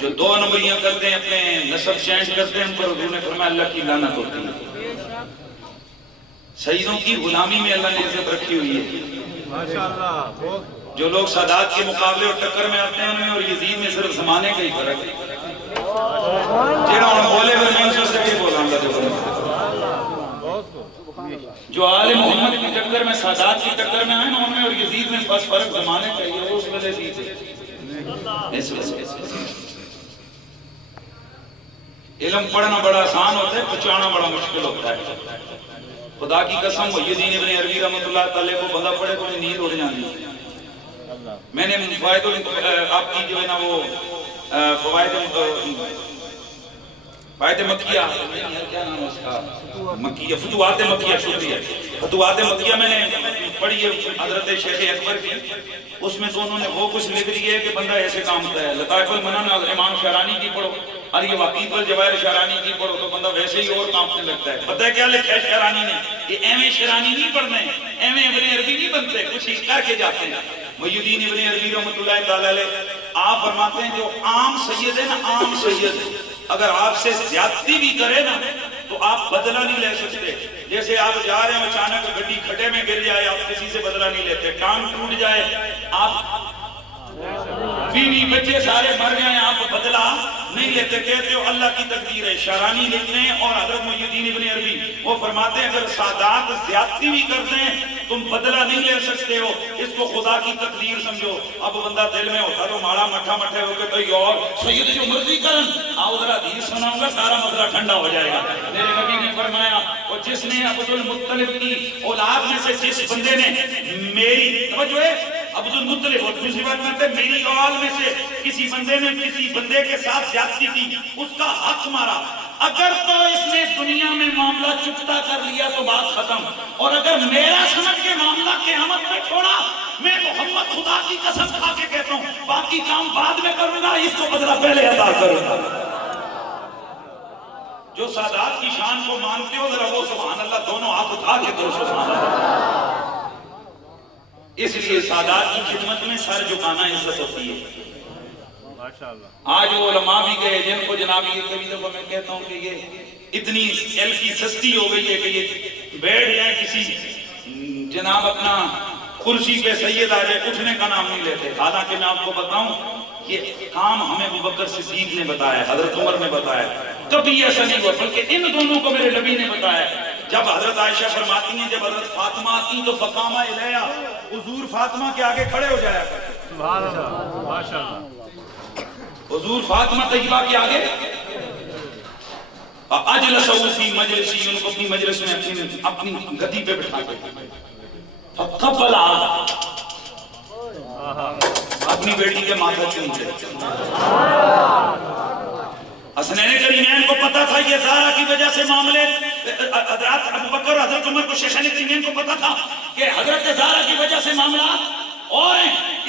جو 2 نمبریاں کرتے ہیں، اپنے نسب چینج کرتے ہیں، ان پر حضور نے فرمایا اللہ کی لعنت ہوتی ہے۔ سیدوں کی غلامی میں اللہ نے عزت رکھی ہوئی ہے۔ ماشاءاللہ۔ جو لوگ سادات کے مقابلے اور ٹکر میں آتے ہیں، ان میں اور یزید میں صرف زمانے کا ہی فرق ہے۔ جیڑا انہوں بولے ہوئے میں ان سے بھی بولا ہوں گا۔ جو آل محمد کی ٹکر میں، سادات کی ٹکر میں آئے نا، ان میں اور یزید میں بس فرق زمانے کا ہی ہے، اس وجہ سے علم پڑھنا بڑا آسان ہوتا ہے، پہنچانا بڑا مشکل ہوتا ہے۔ خدا کی قسم، محی ابن عربی رحمۃ اللہ تعالیٰ کو بندہ پڑھے تو نیند اڑ جاتی ہے۔ میں نے فوائد آپ کی جو ہے نا وہ فوائد مکیہ، کیا نام ہے اس کا، مکیہ، فتوحات مکیہ، شکریہ، فتوحات مکیہ میں نے پڑھی ہے حضرت شیخ اکبر کی، اس میں تو انہوں نے وہ کچھ لکھ دیا ہے کہ بندہ ایسے کام ہوتا ہے۔ لطائف المنن امام شارانی کی پڑھو، اور یہ واقعیت والجواہر شارانی کی پڑھو تو بندہ ویسے ہی اور کامنے لگتا ہے۔ پتہ ہے کیا لکھا ہے شارانی نے؟ یہ ایویں شارانی نہیں پڑھنے، ایویں ابن عربی نہیں بنتے، کچھ ہی کر کے جاتے ہیں۔ محی الدین ابن عربی رحمۃ اللہ تعالیٰ علیہ آپ فرماتے ہیں جو عام سید ہے نا، عام سید اگر آپ سے زیادتی بھی کرے نا تو آپ بدلہ نہیں لے سکتے۔ جیسے آپ جا رہے ہیں، اچانک گڈی کھڈے میں گر جائے، آپ کسی سے بدلہ نہیں لیتے۔ ٹانگ ٹوٹ جائے، آپ بیوی بچے سارے مر جائیں، آپ بدلہ نہیں لیتے، کہتے ہو اللہ کی تقدیر ہے۔ شارانی لکھتے ہیں اور حضرت محی الدین ابن عربی وہ فرماتے ہیں اگر سادات زیادتی بھی کرتے ہیں تم بدلہ نہیں لے سکتے ہو، اس کو خدا کی تقدیر سمجھو۔ اب بندہ دل میں ہوتا تو ماڑا مٹھا مٹھے ہو کے بھائی اور سید جو مرضی کرن، آؤ ذرا حدیث سناؤں گا، سارا مسئلہ ٹھنڈا ہو جائے گا۔ میرے نبی نے فرمایا اور جس نے عبد المطلب کی اولاد میں سے جس بندے نے میری توجہ ہے، عبد المطلب اور دوسری بات میں میری اولاد میں سے کسی بندے نے کسی بندے کے ساتھ زیادتی کی، اس کا حق مارا، اگر تو اس نے دنیا میں معاملہ چکتا کر لیا تو بات ختم، اور اگر میرا سمجھ کے معاملہ قیامت میں چھوڑا، میں محمد خدا کی قسم کھا کے کہتا ہوں باقی کام بعد میں کروں گا، اس کو بدلہ پہلے ادا کروں گا۔ جو سادات کی شان کو مانتے ہو ذرا وہ سبحان اللہ دونوں ہاتھ اٹھا کے دو سبحان اللہ۔ اس لیے سادات کی خدمت میں سر جھکانا عزت ہوتی ہے۔ آج وہ علماء بھی گئے جن کو جناب یہ کبھی دفعہ میں کہتا ہوں کہ یہ اتنی ایلفی سستی ہو گئی ہے کہ یہ بیٹھ جائیں کسی جناب اپنا کرسی پہ سید آ جائے اٹھنے کا نام نہیں لیتے۔ حالانکہ میں آپ کو بتاؤں یہ کام ہمیں ابوبکر صدیق نے بتایا، حضرت عمر نے بتایا، کبھی ایسا نہیں ہوا، بلکہ ان دونوں کو میرے نبی نے بتایا۔ جب حضرت عائشہ فرماتی ہیں جب حضرت فاطمہ آتی تو فقامہ الیہ، حضور فاطمہ کے آگے کھڑے ہو جایا کرتے۔ سبحان اللہ، ماشاءاللہ۔ حضور فاطمہ طیبہ کے آگے اجلسوا فی مجلسی، ان کو اپنی مجلس میں اپنی گدی پہ بٹھا کے فقبل اپنی بیٹی کے ماتھا چومتے۔ حسنین کریمین کو پتا تھا یہ زہرا کی وجہ سے معاملے، حضرت ابوبکر اور حضرت عمر کو شیخین کریمین کو پتا تھا کہ حضرت زہرا کی وجہ سے معاملات، اور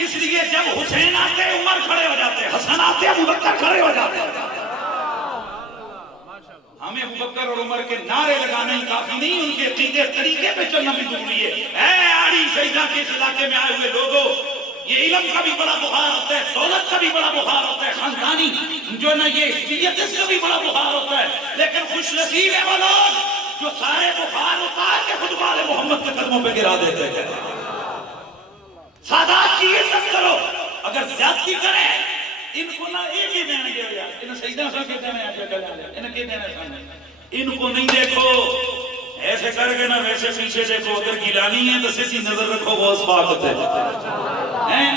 اس لیے جب حسین آتے عمر کھڑے ہو جاتے، حسن آتے ابوبکر کھڑے ہو جاتے۔ ہمیں ابوبکر اور عمر کے نعرے لگانا ہی کافی نہیں، ان کے عقیدے طریقے پہ چلنا بھی ضروری ہے۔ اے آڑی سیدہ کے اس علاقے میں آئے ہوئے لوگوں، یہ علم کا بھی بڑا بخار ہوتا ہے، دولت کا بھی بڑا بخار ہوتا ہے، خاندانی جو ہے نا یہ اجتماعیت اس کا بھی بڑا بخار ہوتا ہے، لیکن خوش نصیب ہے وہ لوگ جو سارے بخار اتار کے خود والے محمد کے قدموں پہ گرا دیتے ہیں۔ سادات کی عزت کرو، اگر زیادتی کریں ان کو نہ ایک ہی دینا گیا یار، انہیں سجدہ سن کے دینا ہے، انہیں کی دینا ہے، ان کو نہیں دیکھو ایسے کر کے نہ ویسے پیچھے دیکھو، اگر گیلانی ہے تو سیدھی نظر رکھو وہ اس باقت ہے،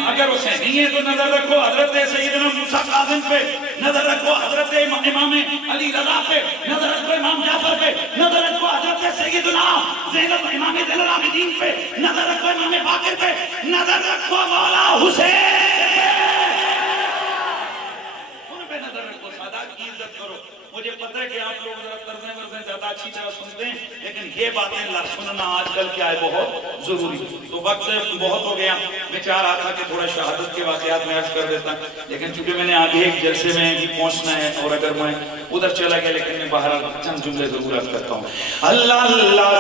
اگر اسے نہیں ہے تو نظر رکھو حضرت سیدنا موسیٰ کاظم پہ، نظر رکھو حضرت امام علی رضا پہ، نظر رکھو امام جعفر پہ، نظر رکھو حضرت سیدنا امام زین العابدین پہ، نظر رکھو امام باقر پہ، نظر رکھو مولا حسین، ان پہ نظر رکھو، سادات کی عزت کرو۔ مجھے پتہ ہے کہ آپ لوگ طرزیں ورزیں زیادہ اچھی طرح سنتے ہیں، لیکن یہ باتیں سننا آج کل کیا ہے بہت ضروری۔ تو وقت بہت ہو گیا، میں چاہ رہا تھا کہ تھوڑا شہادت کے واقعات میں عرض کر دیتا، لیکن چونکہ میں نے آگے ایک جلسے میں بھی پہنچنا ہے اور اگر میں ادھر چلا گیا، لیکن میں باہر چند جملے ضرور عرض کرتا ہوں۔ اللہ اللہ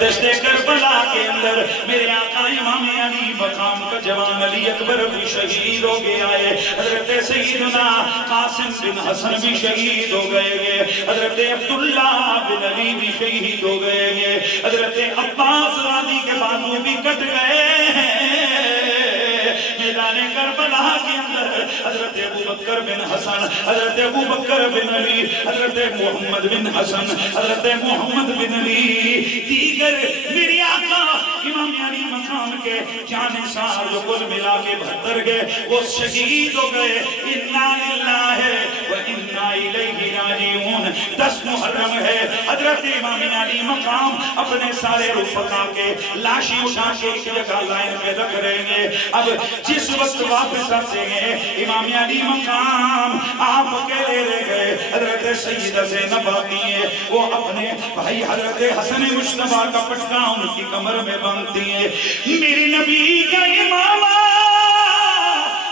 دشت کربلا کے اندر میرے آقا امام علی مقام کا جوان علی اکبر بھی شہید ہو گیا ہے، حضرت سیدنا قاسم بن حسن بھی شہید ہو گئے، حضرت عبداللہ بن علی بھی شہید ہو گئے، حضرت عباس راضی کے بازو بھی کٹ گئے ہیں۔ میدان کربلا کے اندر حضرت ابوبکر بن حسن، حضرت ابوبکر بن علی، حضرت محمد بن حسن، حضرت محمد بن علی، دیگر میری آقا امام علی مقام کے جانثار جو کل ملا کے 72 گئے وہ شہید ہو گئے۔ انا للہ و انا الیہ راجعون۔ 10 محرم ہے، حضرت امام علی مقام اپنے سارے رفقا کے لاشیں اٹھا کے ایک جگہ لائن پہ رکھ رہے ہیں۔ اب جس وقت واپس آتے ہیں امام علی مقام آپ اکیلے رہ گئے، حضرت سیدہ زینب آتی ہے، وہ اپنے بھائی حضرت حسن مجتبیٰ کا پٹکا ان کی کمر میں باندھتی ہے۔ میرے نبی کا امامہ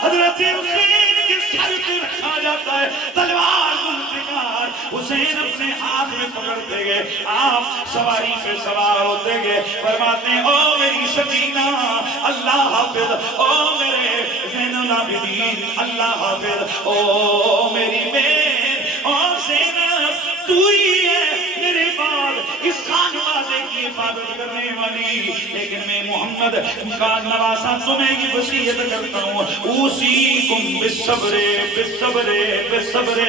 حضرت حسین کے سر پہ رکھا جاتا ہے، تلوار ذوالفقار حسین اپنے ہاتھ میں پکڑتے گئے، آپ سواری پہ سوار ہوتے گئے، فرماتے ہیں او میری سکینہ اللہ حافظ، او میرے زین العابدین اللہ حافظ، او میری بہن او زینب تو ہی ہے میرے بعد اس خانوادے کی حفاظت کرنے والی، لیکن میں محمد کا نواسا تمہیں کی وصیت کرتا ہوں، اوصیکم بالصبر بالصبر بالصبر،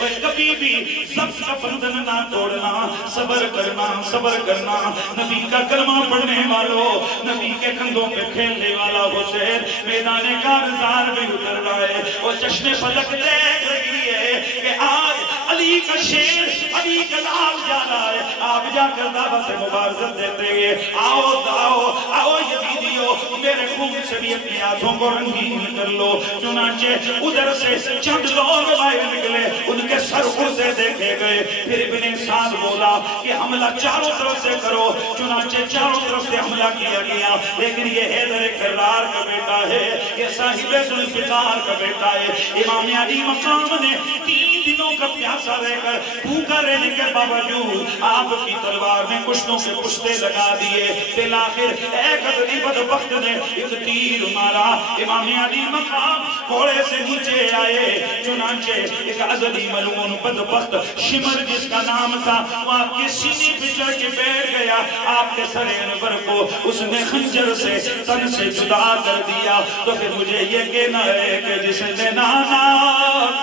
اور کبھی بھی سب کا بندھن نہ توڑنا، صبر کرنا صبر کرنا۔ نبی کا کلمہ پڑھنے والوں، نبی کے کندھوں پہ کھیلنے والا حسین میدان کارزار میں اتر رہا ہے، اور چشم فلک دیکھ رہی ہے کہ آج علی کا شیر، علی کا نام جا رہا ہے، آپ جا کر دعوت مبارزت دیتے ہیں، آؤ آؤ آؤ یزیدیو میرے خون سے بھی اپنی آنکھوں کو رنگین کر لو۔ چنانچہ ادھر سے چند لوگ باہر نکلے، ان کے سر اڑتے دیکھے گئے، پھر ابن سعد بولا کہ حملہ چاروں طرف سے کرو، چنانچہ چاروں طرف سے حملہ کیا گیا، لیکن یہ حیدر کرار کا بیٹا ہے، یہ صاحب ذوالفقار کا بیٹا ہے۔ امام علی مقام نے 3 دنوں کا پیاسا رہ کر بھوکا رہنے کے باوجود آپ کی تلوار میں کشتوں سے کشتے لگا دیے، بالآخر ایک غزنی بدبخت نے ایک تیر مارا، امام علی مقام گھوڑے سے نیچے آئے، چنانچہ ایک ازلی ملعون بدبخت شمر جس کا نام تھا وہ آپ کے سینے پہ چڑھ کے بیٹھ گیا، آپ کے سر انور کو اس نے خنجر سے تن سے جدا کر دیا۔ تو پھر مجھے یہ کہنا ہے کہ جس نے نانا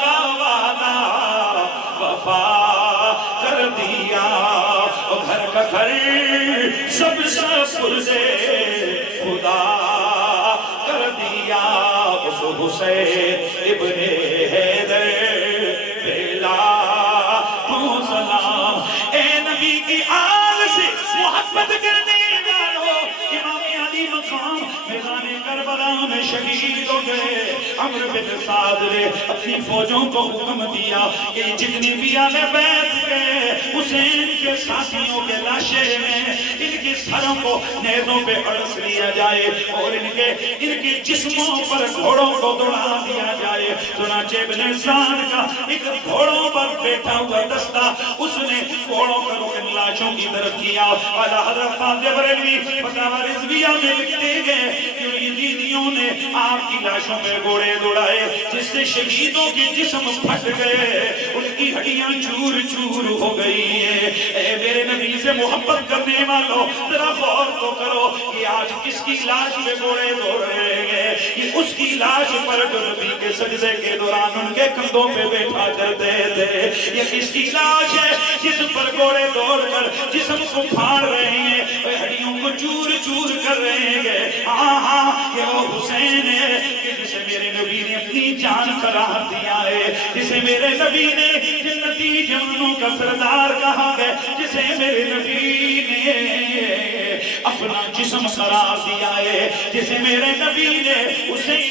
کا وعدہ وفا کر دیا، گھر کا گھر سب پرزے خدا کر دیا، اس حسین ابن حیدر بیلا تو سلام۔ اے نبی کی آل سے محبت کرنے والو، امام علی مقام میدان کربلا میں شہید ہو گئے، عمرو بن سعد نے اپنی فوجوں کو حکم دیا کہ جتنی بھی اہل بیت کے حسین کے ساتھیوں کے لاشیں ہیں ان کے سروں کو نیزوں پہ اڑس لیا جائے اور ان کے جسموں پر گھوڑوں کو دوڑا دیا جائے۔ چنانچہ ابن سعد کا ایک گھوڑوں پر بیٹھا ہوا دستہ اس نے گھوڑوں کا رخ لاشوں کی طرف کیا۔ اعلیٰ حضرت فاضل بریلوی فتاوی رضویہ میں لکھتے گئے کہ یزیدیوں نے آپ کی لاشوں پہ گھوڑے دوڑائے جس سے شہیدوں کے جسم پھٹ گئے، ان کی ہڈیاں چور چور ہو گئی ہیں۔ اے میرے نبی سے محبت کرنے والوں ذرا غور تو کرو کہ آج کس کی لاش پہ گھوڑے دوڑ رہے ہیں؟ یہ اس کی لاش پر جو نبی کے سجدے کے دوران ان کے کندھوں پہ بیٹھا کرتے تھے۔ یہ کس کی لاش ہے جس پر گھوڑے دوڑ کر جسم کو پھاڑ رہے ہیں، ہڈیوں کو چور چور کر رہے ہیں؟ ہاں یہ وہ حسین ہے کہ جسے میرے نبی نے اپنی جان قرار دیا ہے، جسے میرے نبی نے جنتی جوانوں کا سردار کہا ہے، جسے میرے نبی نے اپنا جسم قرار دیا ہے، جسے میرے نبی نے اسے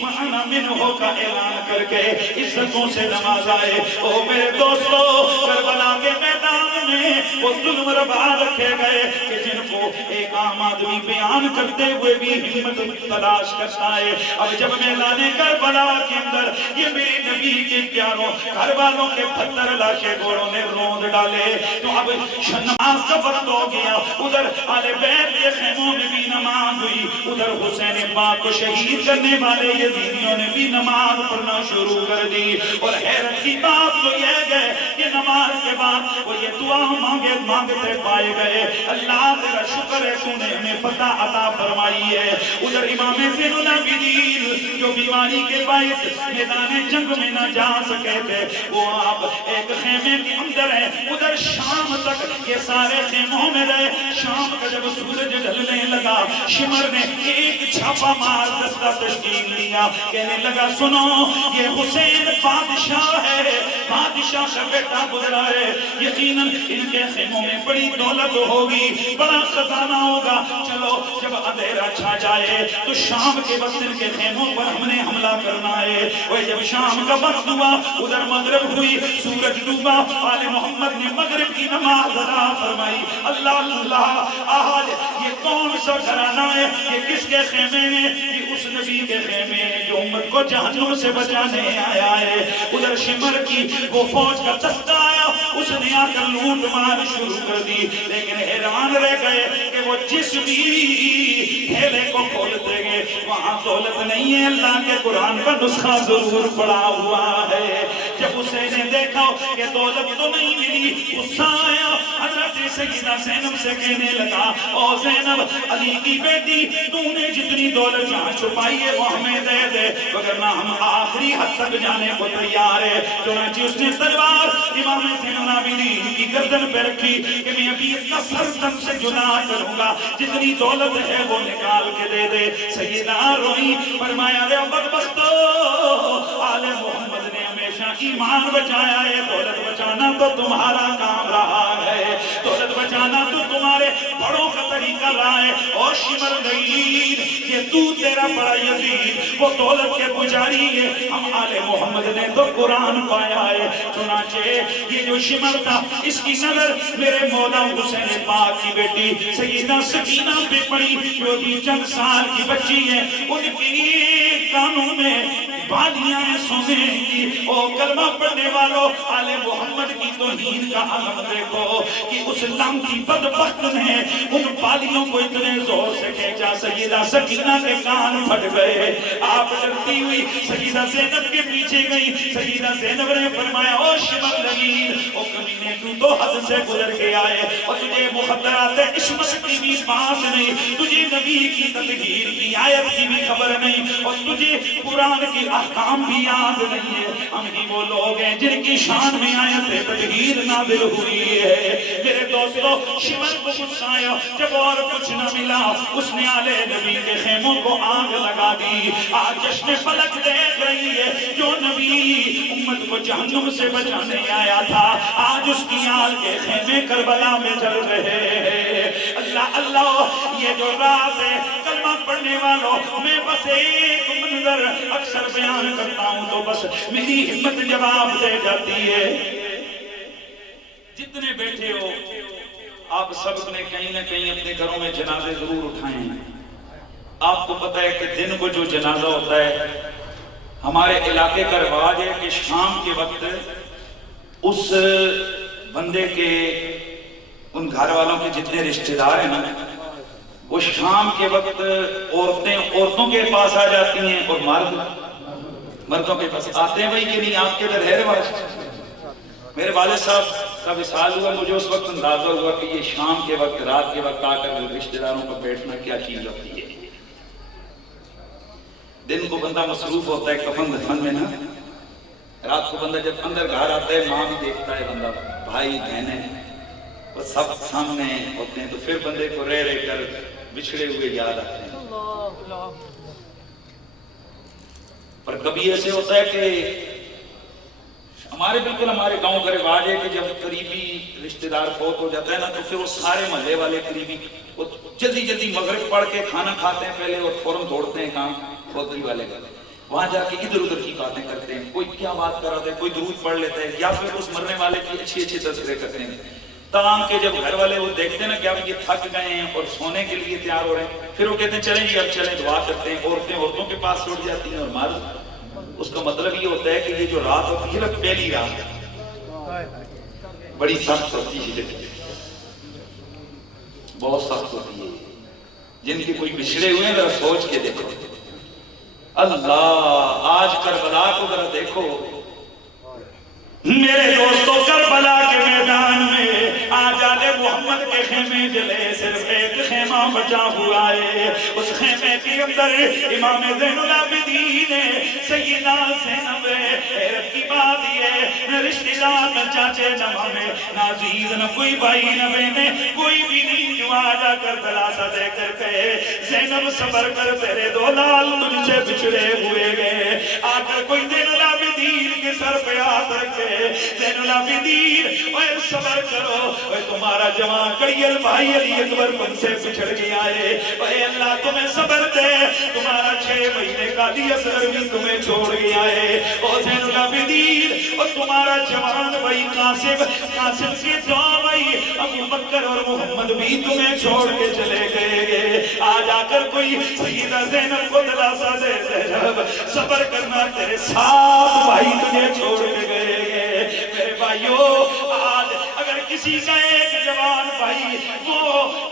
وَأَنَا مِنْهُ کا اعلان کر کے عزتوں سے نوازائے۔ او میرے دوستو، کربلا کے میدان میں وہ ظلم روا رکھے گئے کہ جن کو ایک عام آدمی بیان کرتے ہوئے بھی ہمت تلاش کرتا ہے۔ اب جب میدان کربلا کے اندر یہ میرے نبی کے پیاروں گھر والوں کے پتھر لاشے گھوڑوں نے روند ڈالے تو اب نماز کا وقت ہو گیا۔ ادھر آل بیت کے خیموں میں بھی نماز ہوئی، ادھر حسین پاک کو شہید کرنے والے یزیدیوں نے بھی نماز پڑھنا شروع کر دی۔ اور حیرت کی بات تو یہ ہے کہ نماز کے بعد وہ یہ دعا مانگتے پائے گئے، اللہ تیرا شکر ہے تو نے ہمیں فتح عطا فرمائی ہے۔ ادھر امام زین العابدین جو بیماری کے باعث میدان جنگ میں نہ جا سکے تھے، وہ آپ ایک خیمے کے اندر ہیں۔ ادھر شام تک یہ سارے خیموں میں رہے۔ شام کا جب سورج ڈھلنے لگا، شمر نے ایک چھاپا مار دستہ تشکیل لیا، کہنے لگا سنو یہ حسین بادشاہ ہے، بادشاہ کا بیٹا گزرا ہے، یقیناً ان کے خیموں میں بڑی دولت ہوگی، بڑا خزانہ ہوگا، چلو جب اندھیرا چھا جائے تو شام کے وقت ان کے خیموں پر ہم نے حملہ کرنا ہے۔ اور جب شام کا وقت ہوا ادھر مغرب ہوئی، سورج ڈوبا، آل محمد نے مغرب کی نماز ادا فرمائی۔ اللہ اللہ، آج یہ کون سا گھرانہ ہے، یہ کس کے خیمے ہیں؟ یہ اس نبی کے خیمے ہیں جو امت کو جہنم سے بچانے آیا ہے۔ ادھر شمر کی وہ فوج کا دستہ آیا، اس نے آ کر لوٹ مار شروع کر دی، لیکن حیران رہ گئے کہ وہ جس بھی تھیلے کو کھولتے گئے وہاں دولت نہیں ہے، اللہ کے قرآن کا نسخہ ضرور پڑا ہوا ہے۔ جب اسے نے دیکھا کہ دولت تو نہیں ملی، غصہ آیا، حضرت سیدہ زینب سے کہنے لگا او زینب، علی کی بیٹی تو نے جتنی دولت جہاں چھپائی ہے وہ ہمیں دے دے، وگرنہ ہم آخری حد تک جانے کو تیار ہے۔ چنانچہ اس نے تلوار امام زین العابدین کی گردن پہ رکھی کہ میں ابھی اس کا سر تن سے جدا کروں گا، جتنی دولت ہے وہ نکال کے دے دے۔ سیدہ روئی، فرمایا رے بدبختو، آل محمد نے ہمیشہ ایمان بچایا ہے، دولت بچانا تو تمہارا کام رہا ہے، دولت بچانا تو تمہارے بڑوں کا طریقہ رہا ہے۔ اور شمر غیر، یہ تو تیرا بڑا یزید وہ دولت کے پجاری ہے، ہم آل محمد نے تو قرآن پایا ہے۔ چنانچہ یہ جو شمر تھا اس کی نظر میرے مولا حسین پاک کی بیٹی سیدہ سکینہ پہ پڑی جو بھی چند سال کی بچی ہے، ان کی کانوں میں بالیاں سونے کی۔ او کلمہ پڑھنے والوں، آل محمد کی توہین کا عالم دیکھو کہ اس لعنتی بدبخت نے ان بالیوں کو اتنے زور سے کھینچا، سیدہ سکینہ کے کان پھٹ گئے۔ آپ ڈرتی ہوئی سیدہ زینب کے پیچھے گئی، سیدہ زینب نے فرمایا او شمر لگیر، او کمینے تو تو حد سے گزر کے آئے اور تجھے مخدرات عصمت کی بھی پاس نہیں، تجھے نبی کی تطہیر کی آیت کی بھی خبر نہیں، اور تجھے قرآن کی احکام بھی یاد نہیں ہے۔ ہم ہی وہ لوگ ہیں جن کی شان میں آیت تطہیر نازل ہوئی ہے۔ میرے دوستو، شمر کو غصہ آیا، جب اور کچھ نہ ملا اس نے آل نبی کے خیموں کو آگ لگا دی۔ آج جشن فلک دیکھ رہی ہے، جو نبی امت کو جہنم سے بچانے آیا تھا آج اس کی آل کے خیمے کربلا میں جل رہے ہیں۔ اللہ اللہ، یہ جو رات ہے کلمہ پڑھنے والوں میں بس ایک منظر اکثر بیان کرتا ہوں تو بس میری ہمت جواب دے جاتی ہے. جتنے بیٹھے ہو آپ سب نے کہیں نہ کہیں اپنے گھروں میں جنازے ضرور اٹھائے ہیں. آپ کو پتہ ہے کہ دن کو جو جنازہ ہوتا ہے ہمارے علاقے کا رواج ہے کہ شام کے وقت اس بندے کے ان گھر والوں کے جتنے رشتہ دار ہیں نا وہ شام کے وقت عورتوں کے پاس آ جاتی ہیں اور مردوں کے پاس آتے ہیں. بھائی یہ نہیں آپ کے ادھر ہے رواج؟ میرے والد صاحب کا وصال ہوا, مجھے اس وقت اندازہ ہوا کہ یہ شام کے وقت رات کے وقت آ کر رشتہ داروں پر بیٹھنا کیا چیز ہوتی ہے. دن کو بندہ مصروف ہوتا ہے کفن دفن میں نا, رات کو بندہ جب اندر گھر آتا ہے ماں بھی دیکھتا ہے, بندہ بھائی بہنیں وہ سب سامنے ہوتے ہیں تو پھر بندے کو رہ کر بچھڑے ہوئے یاد آتے ہیں. پر کبھی ایسے ہوتا ہے کہ ہمارے گاؤں کا رواج ہے کہ جب قریبی رشتہ دار فوت ہو جاتا ہے نا تو پھر وہ سارے محلے والے قریبی وہ جلدی مغرب پڑھ کے کھانا کھاتے ہیں پہلے اور فوراً دوڑتے ہیں کہاں فوتری والے وہاں جا کے ادھر ادھر کی باتیں کرتے ہیں. کوئی کیا بات کر رہا ہے, کوئی درود پڑھ لیتا ہے یا پھر اس مرنے والے کی اچھی تذکرے کرتے ہیں. تمام کے جب گھر والے وہ دیکھتے ہیں نا کہ اب یہ تھک گئے ہیں اور سونے کے لیے تیار ہو رہے ہیں, پھر وہ کہتے ہیں چلیں جی اب چلیں دعا کرتے ہیں. عورتوں کے پاس چھوڑ جاتی ہیں اور مرد, اس کا مطلب یہ ہوتا ہے کہ یہ جو رات ہوتی ہے نا پہلی رات بڑی سخت ہوتی ہے, بہت سخت ہوتی ہے. جن کے کوئی بچھڑے ہوئے ہیں ذرا سوچ کے دیکھو. اللہ آج کربلا کو ذرا دیکھو میرے دوستو, کربلا کے میدان میں آج آل محمد کے خیمے جلے صرف ایک خیمہ بچا ہوا ہے. اس خیمے کے اندر امام زین العابدین سیدہ زینب, حیرت کی بات یہ رشتہ دار نہ چاچے نہ مامے نہ عزیز نہ کوئی بھائی نہ بہنے کوئی بھی نہیں جو آجا کر دلاسا دے کر کہے زینب صبر کر تیرے دو لال تجھ سے بچھڑے ہوئے گئے. آ کر کوئی زین العابدین کے سر پہ ہاتھ رکھے, زین العابدین اوے صبر کرو, اوے تمہارا جوان کڑیل بھائی علی اکبر من سے بچھڑ گیا ہے, اوے اللہ تمہیں صبر دے, تمہارا 6 مہینے کا علی اصغر بھی تمہیں چھوڑ گیا ہے. او زین العابدین اور تمہارا جوان بھائی قاسم کے 2 بھائی ابو بکر اور محمد بھی تمہیں چھوڑ کے چلے گئے. آج آ کر کوئی سیدہ زینب کو دلاسا دے, زینب صبر کرنا تیرے 7 بھائی تجھے چھوڑ کے گئے. میرے بھائیو آج اگر کسی کا ایک جوان بھائی وہ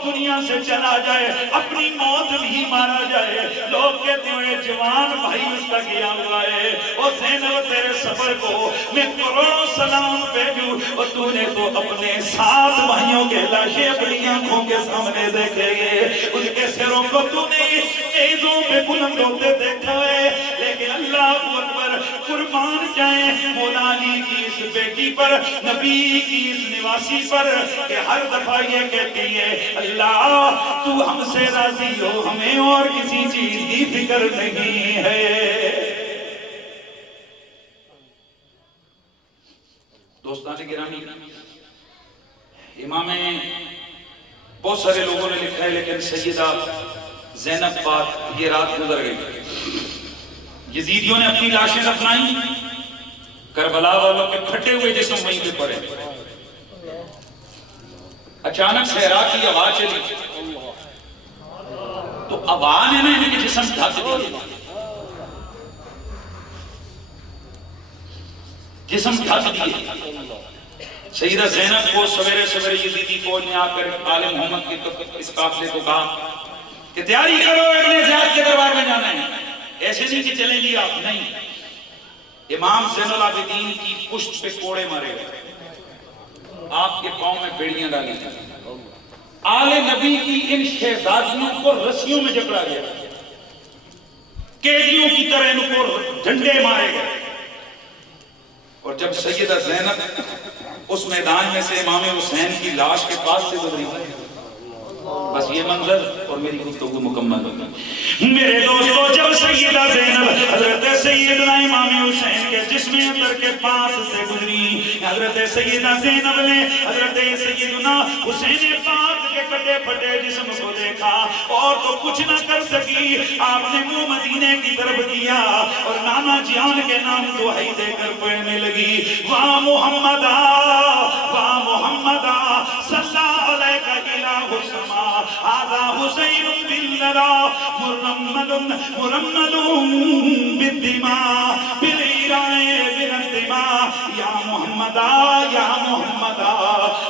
دنیا سے چلا جائے, اپنی موت بھی مارا جائے, لوگ کہتے ہیں جوان بھائی اس کا گیا ہوا ہے. اور زینب تیرے صبر کو میں کروڑوں سلام بھیجوں, اور تو نے تو اپنے 7 بھائیوں کے لاشیں اپنی آنکھوں کے سامنے دیکھے گے, ان کے سروں کو تو نے ایزوں پہ بلند ہوتے دیکھا ہے. لیکن اللہ اکبر, قربان جائیں مولا علی کی اس بیٹی پر, نبی کی اس نواسی پر کہ ہر دفعہ یہ کہتی ہے اللہ تو ہم سے راضی ہو, ہمیں اور کسی چیز کی فکر نہیں ہے. دوستان گرامی, امام بہت سارے لوگوں نے لکھا ہے لیکن سیدہ زینب پاک یہ رات گزر گئی. یزیدیوں نے اپنی لاشیں دفنائیں, کربلا والوں کے پھٹے ہوئے جسم وہیں پہ پڑے. اچانک صحرا کی آواز چلی تو آواز نے ان کے جسم ڈھک دیے, جسم ڈھک دیے. سیدہ زینب کو سویرے یزیدی فوج نے آ کر آل محمد کے اس قافلے کو کہا کہ تیاری کرو ابن زیاد کے دربار میں جانا ہے. ایسے نہیں کہ چلیں گی آپ, نہیں. امام زین العابدین کی پشت پہ کوڑے مارے گئے, آپ کے پاؤں میں بیڑیاں ڈالی گئی. آل نبی کی ان شہزادیوں کو رسیوں میں جکڑا گیا, قیدیوں کی طرح ان کو ڈنڈے مارے گئے. اور جب سیدہ زینب اس میدان میں سے امام حسین کی لاش کے پاس سے گزری, بس یہ منظر اور میری گفتگو مکمل ہوگی. میرے دوستو جب سیدہ زینب حضرت سیدنا امام حسین کے جسم اندر کے پاس سے گزری، حضرت سیدہ زینب نے حضرت سیدنا حسین پاک کے کٹے پھٹے جسم کو دیکھا اور تو کچھ نہ کر سکی، آپ نے منہ مدینے کی طرف کیا اور نانا جان کے نام دعائی دے کر پڑھنے لگی، واہ محمدہ واہ محمدہ صلی علیہ الہ السما آذا حسین باللرا مرمد مرمد بالدماء بالعراء بالدماء یا محمدہ یا محمدہ۔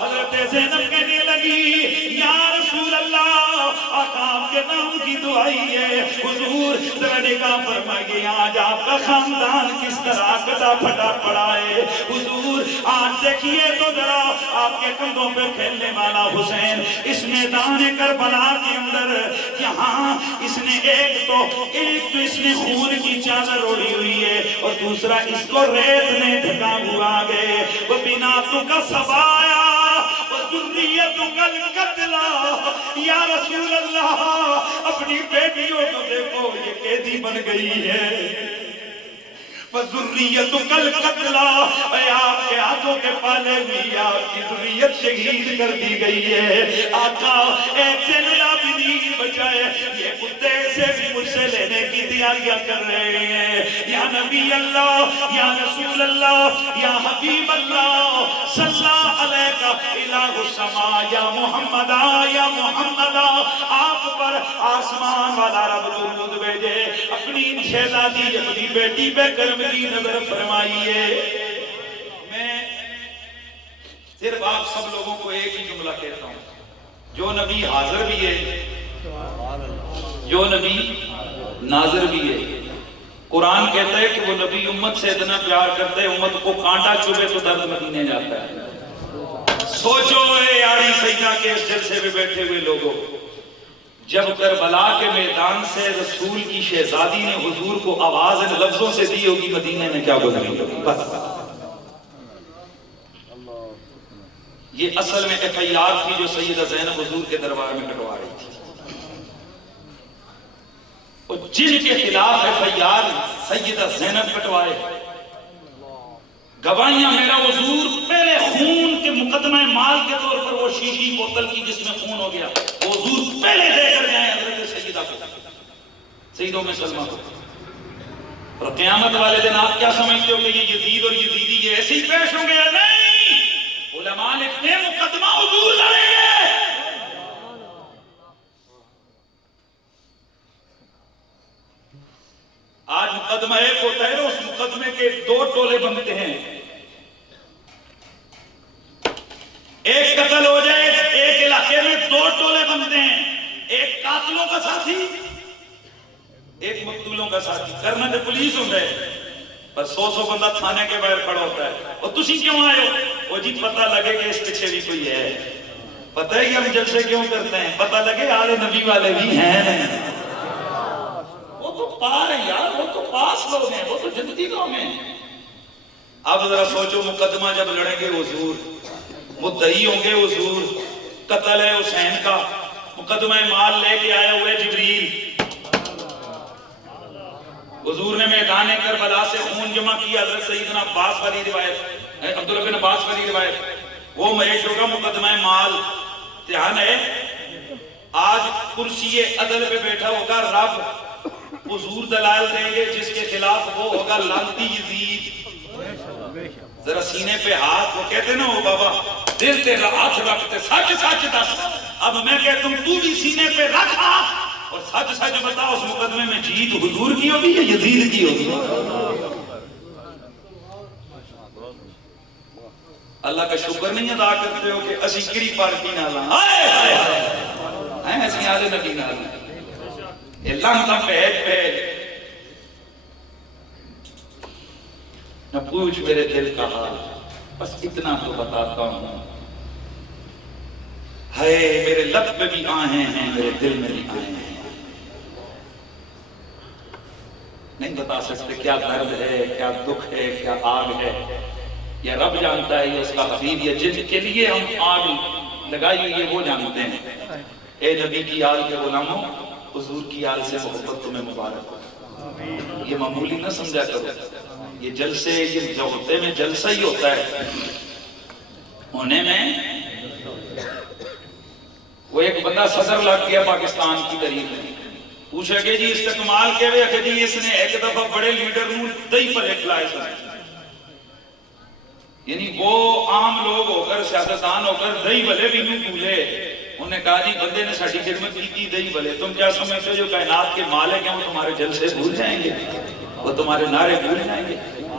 حضرت زینب کہنے لگی یا رسول اللہ، آقا آپ کے نام کی دعائی ہے، حضور ذرا نگاہ فرمائیے آج آپ کا خاندان کس طرح کٹا پھٹا پڑا ہے، حضور آج دیکھیے تو ذرا آپ کے کندھوں پہ کھیلنے والا حسین اس میدان کربلا کے اندر، یہاں اس نے ایک تو اس نے خون کی چادر اوڑھی ہوئی ہے اور دوسرا اس کو ریت نے ڈھکا ہوا ہے، وہ بناتوں کا سبایا ذریتک القتلى یا رسول اللہ، اپنی بیٹیوں کو دیکھو یہ قیدی بن گئی ہے، وَذُرِّيَّتُكَ الْقَتْلَى، اے آپ کے ہاتھوں کے پالے ہوئی آپ کی ذریت شہید کر دی گئی ہے، آقا ایک سے العابدین بچائے، یہ کتے سے بھی مجھ سے لینے کی تیاریاں کر رہے ہیں، یا نبی اللہ یا رسول اللہ یا حبیب اللہ صلی اللہ علیہ الہ السما یا محمدہ یا محمدہ، آپ پر آسمان والا رب درود بھیجے، اپنی شہزادی اپنی بیٹی بے کرم کی نظر فرمائیے۔ میں صرف آپ سب لوگوں کو ایک ہی جملہ کہتا ہوں، جو نبی حاضر بھی ہے، جو نبی ناظر بھی ہے، قرآن کہتا ہے کہ وہ نبی امت سے اتنا پیار کرتا ہے امت کو کانٹا چوبے تو درد مدینے جاتا ہے۔ سوچو اے یاری سیدہ کے اس جلسے میں بیٹھے ہوئے لوگوں، جب کربلا کے میدان سے رسول کی شہزادی نے حضور کو آواز ان لفظوں سے دی ہوگی مدینے میں کیا گزری ہوگی؟ بس یہ اصل میں ایف آئی آر تھی جو سیدہ زینب حضور کے دربار میں کٹوا رہی تھی، اور جن کے خلاف ایف آئی آر سیدہ زینب کٹوائے، گواہیاں میرا حضور پہلے خون کے مقدمہ مال کے طور پر وہ شیشی بوتل کی جس میں خون ہو گیا وہ حضور پہلے دے کر جائیں حضرت سیدہ کو، سیدوں میں سلمہ کو، اور قیامت والے دن آپ کیا سمجھتے ہو کہ یہ یزید اور یزیدی یہ ایسے ہی پیش ہوں گے؟ نہیں، علماء لکھتے ہیں مقدمہ حضور لڑیں گے۔ آج مقدمہ ایک ہوتا ہے اس مقدمے کے دو ٹولے بنتے ہیں، ایک قتل ہو جائے ایک علاقے میں دو ٹولے بنتے ہیں، ایک قاتلوں کا ساتھی ایک مقتولوں کا ساتھی، کرنا تو پولیس ہوں گے پر 100 بندہ تھانے کے باہر کھڑا ہوتا ہے، اور تسی کیوں آئے ہو؟ وہ جی پتہ لگے کہ اس پیچھے بھی کوئی ہے، پتہ ہے کہ ہم جلسے کیوں کرتے ہیں، پتہ لگے آل نبی والے بھی ہیں، وہ تو پار ہیں یار، وہ تو پاس لوگ ہیں، وہ تو جنتی لوگ ہیں۔ اب ذرا سوچو مقدمہ جب لڑیں گے حضور، مدعی ہوں گے حضور، قتل ہے حسین کا، مقدمہ مال لے کے آئے ہوئے جبریل، حضور نے میدان کربلا سے خون جمع کیا، حضرت سیدنا عباس والی روایت، عبداللہ بن عباس والی روایت، وہ مہیش ہوگا مقدمہ مال، دھیان ہے آج کرسی عدل پہ بیٹھا ہوگا رب، حضور دلائل دیں گے جس کے خلاف وہ ہوگا لعنتی یزید، ذرا سینے پہ ہاتھ، وہ کہتے نا وہ بابا دل تیرا ہاتھ رکھتے سچ سچ دس، اب میں کہتا ہوں تو بھی سینے پہ رکھ اور سچ سچ بتا اس مقدمے میں جیت حضور کی ہوگی یا یزید کی ہوگی؟ اللہ کا شکر نہیں ادا کرتے ہو کہ اسی کری پارٹی نہ لاں، ہیں اسی آلے نبی نہ لاں، یہ لانتا پہج پہج نہ پوچھ میرے دل کا حال، بس اتنا تو بتاتا ہوں، ہے میرے لب پہ بھی آہیں ہیں میرے دل میں بھی آہیں ہیں، نہیں بتا سکتے کیا درد ہے، کیا دکھ ہے، کیا آگ ہے، یا رب جانتا ہے یا اس کا حبیب یا جن کے لیے ہم آگ لگائی ہوئی ہے وہ جانتے ہیں۔ اے نبی کی آل کے غلاموں، حضور کی آل سے محبت تمہیں مبارک ہو۔ یہ معمولی نہ سمجھا کرو، یہ جلسے یہ جو ہوتے میں جلسہ ہی ہوتا ہے، ہونے میں وہ ایک بندہ صدر لگ گیا پاکستان کی تاریخ میں، پوچھا کہ جی استقمال کے وے کہ جی اس نے ایک دفعہ بڑے لیڈر نو دہی پر کھلائے سن، یعنی وہ عام لوگ ہو کر سیاستدان ہو کر دہی بھلے بھی نہیں بھولے، انہوں نے کہا جی بندے نے ساڈی خدمت کی تھی دہی بھلے، تم کیا سمجھتے ہو جو کائنات کے مالک ہیں وہ تمہارے جلسے بھول جائیں گے، وہ تمہارے نعرے بھول جائیں گے،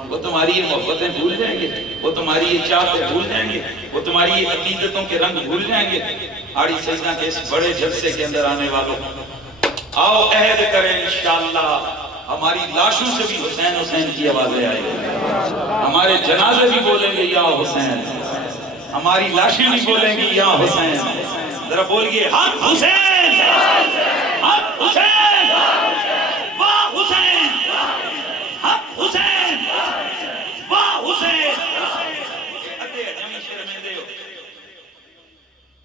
وہ تمہاری یہ محبتیں بھول جائیں گے، وہ تمہاری یہ چاہتے بھول جائیں گے، وہ تمہاری یہ عقیدتوں کے رنگ بھول جائیں گے؟ آڑی سجدہ کے اس بڑے جلسے کے اندر آنے والوں آؤ عہد کریں انشاءاللہ ہماری لاشوں سے بھی حسین حسین کی آوازیں آئیں گی، ہمارے جنازے بھی بولیں گے یا حسین، ہماری لاشیں بھی بولیں گی یا حسین، ذرا بولیے حق حسین، حق حسین، واہ حسین، حق حسین، واہ حسین۔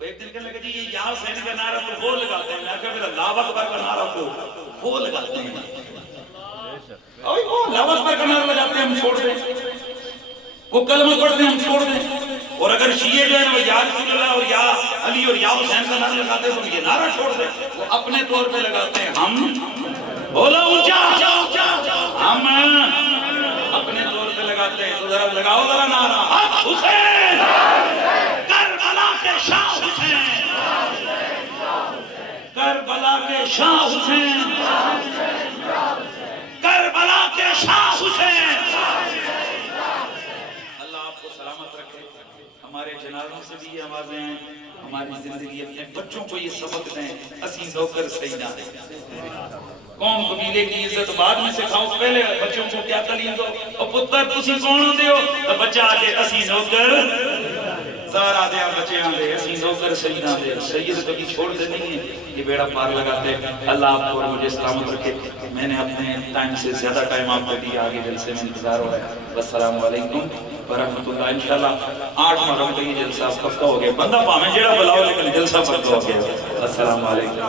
ایک دن کہنے لگا جی یہ یا حسین کا نعرہ تو وہ لگاتے ہیں، میں کہا پھر اللہ اکبر کا نعرہ تو وہ لگاتے ہیں، وہ اللہ اکبر کا نعرہ لگاتے ہیں ہم چھوڑ دیں، وہ کلمہ پڑھتے ہیں ہم چھوڑ دیں، اور اگر شیعہ جو ہے وہ یا رسول اللہ اور یا علی اور یا حسین کا نعرہ لگاتے ہیں تو یہ نعرہ چھوڑ دیں، وہ اپنے طور پہ لگاتے ہیں، ہم بولا اونچا ہم اپنے طور پہ لگاتے ہیں، تو ذرا لگاؤ ذرا نعرہ حق حسین، کربلا کے شاہ حسین، کربلا کے شاہ حسین، کربلا کے شاہ حسین۔ اللہ آپ کو سلامت رکھے، ہمارے جنازوں سے بھی یہ آوازیں ہیں، ہماری زندگی اپنے بچوں کو یہ سبق دیں، اسی نوکر سیدہ ہیں، قوم قبیلے کی عزت بعد میں سکھاؤ، پہلے بچوں کو کیا تعلیم دو، اور پتر تسی کون ہوتے ہو تو بچہ آتے اسی نوکر زارا دیا بچے آندے اسی نوکر سیدہ دے، سید کبھی چھوڑ دے نہیں ہے، یہ بیڑا پار لگاتے۔ اللہ آپ کو اور مجھے سلامت رکھے، میں نے اپنے ٹائم سے زیادہ ٹائم آپ کو دیا، آگے جلسے میں انتظار ہو رہا ہے۔ السلام علیکم ورحمۃ اللہ۔ انشاءاللہ 8 محرم کو یہ جلسہ پکا ہو گیا، بندہ پاویں جیڑا بلاؤ لیکن جلسہ پکا ہو گیا۔ السلام علیکم۔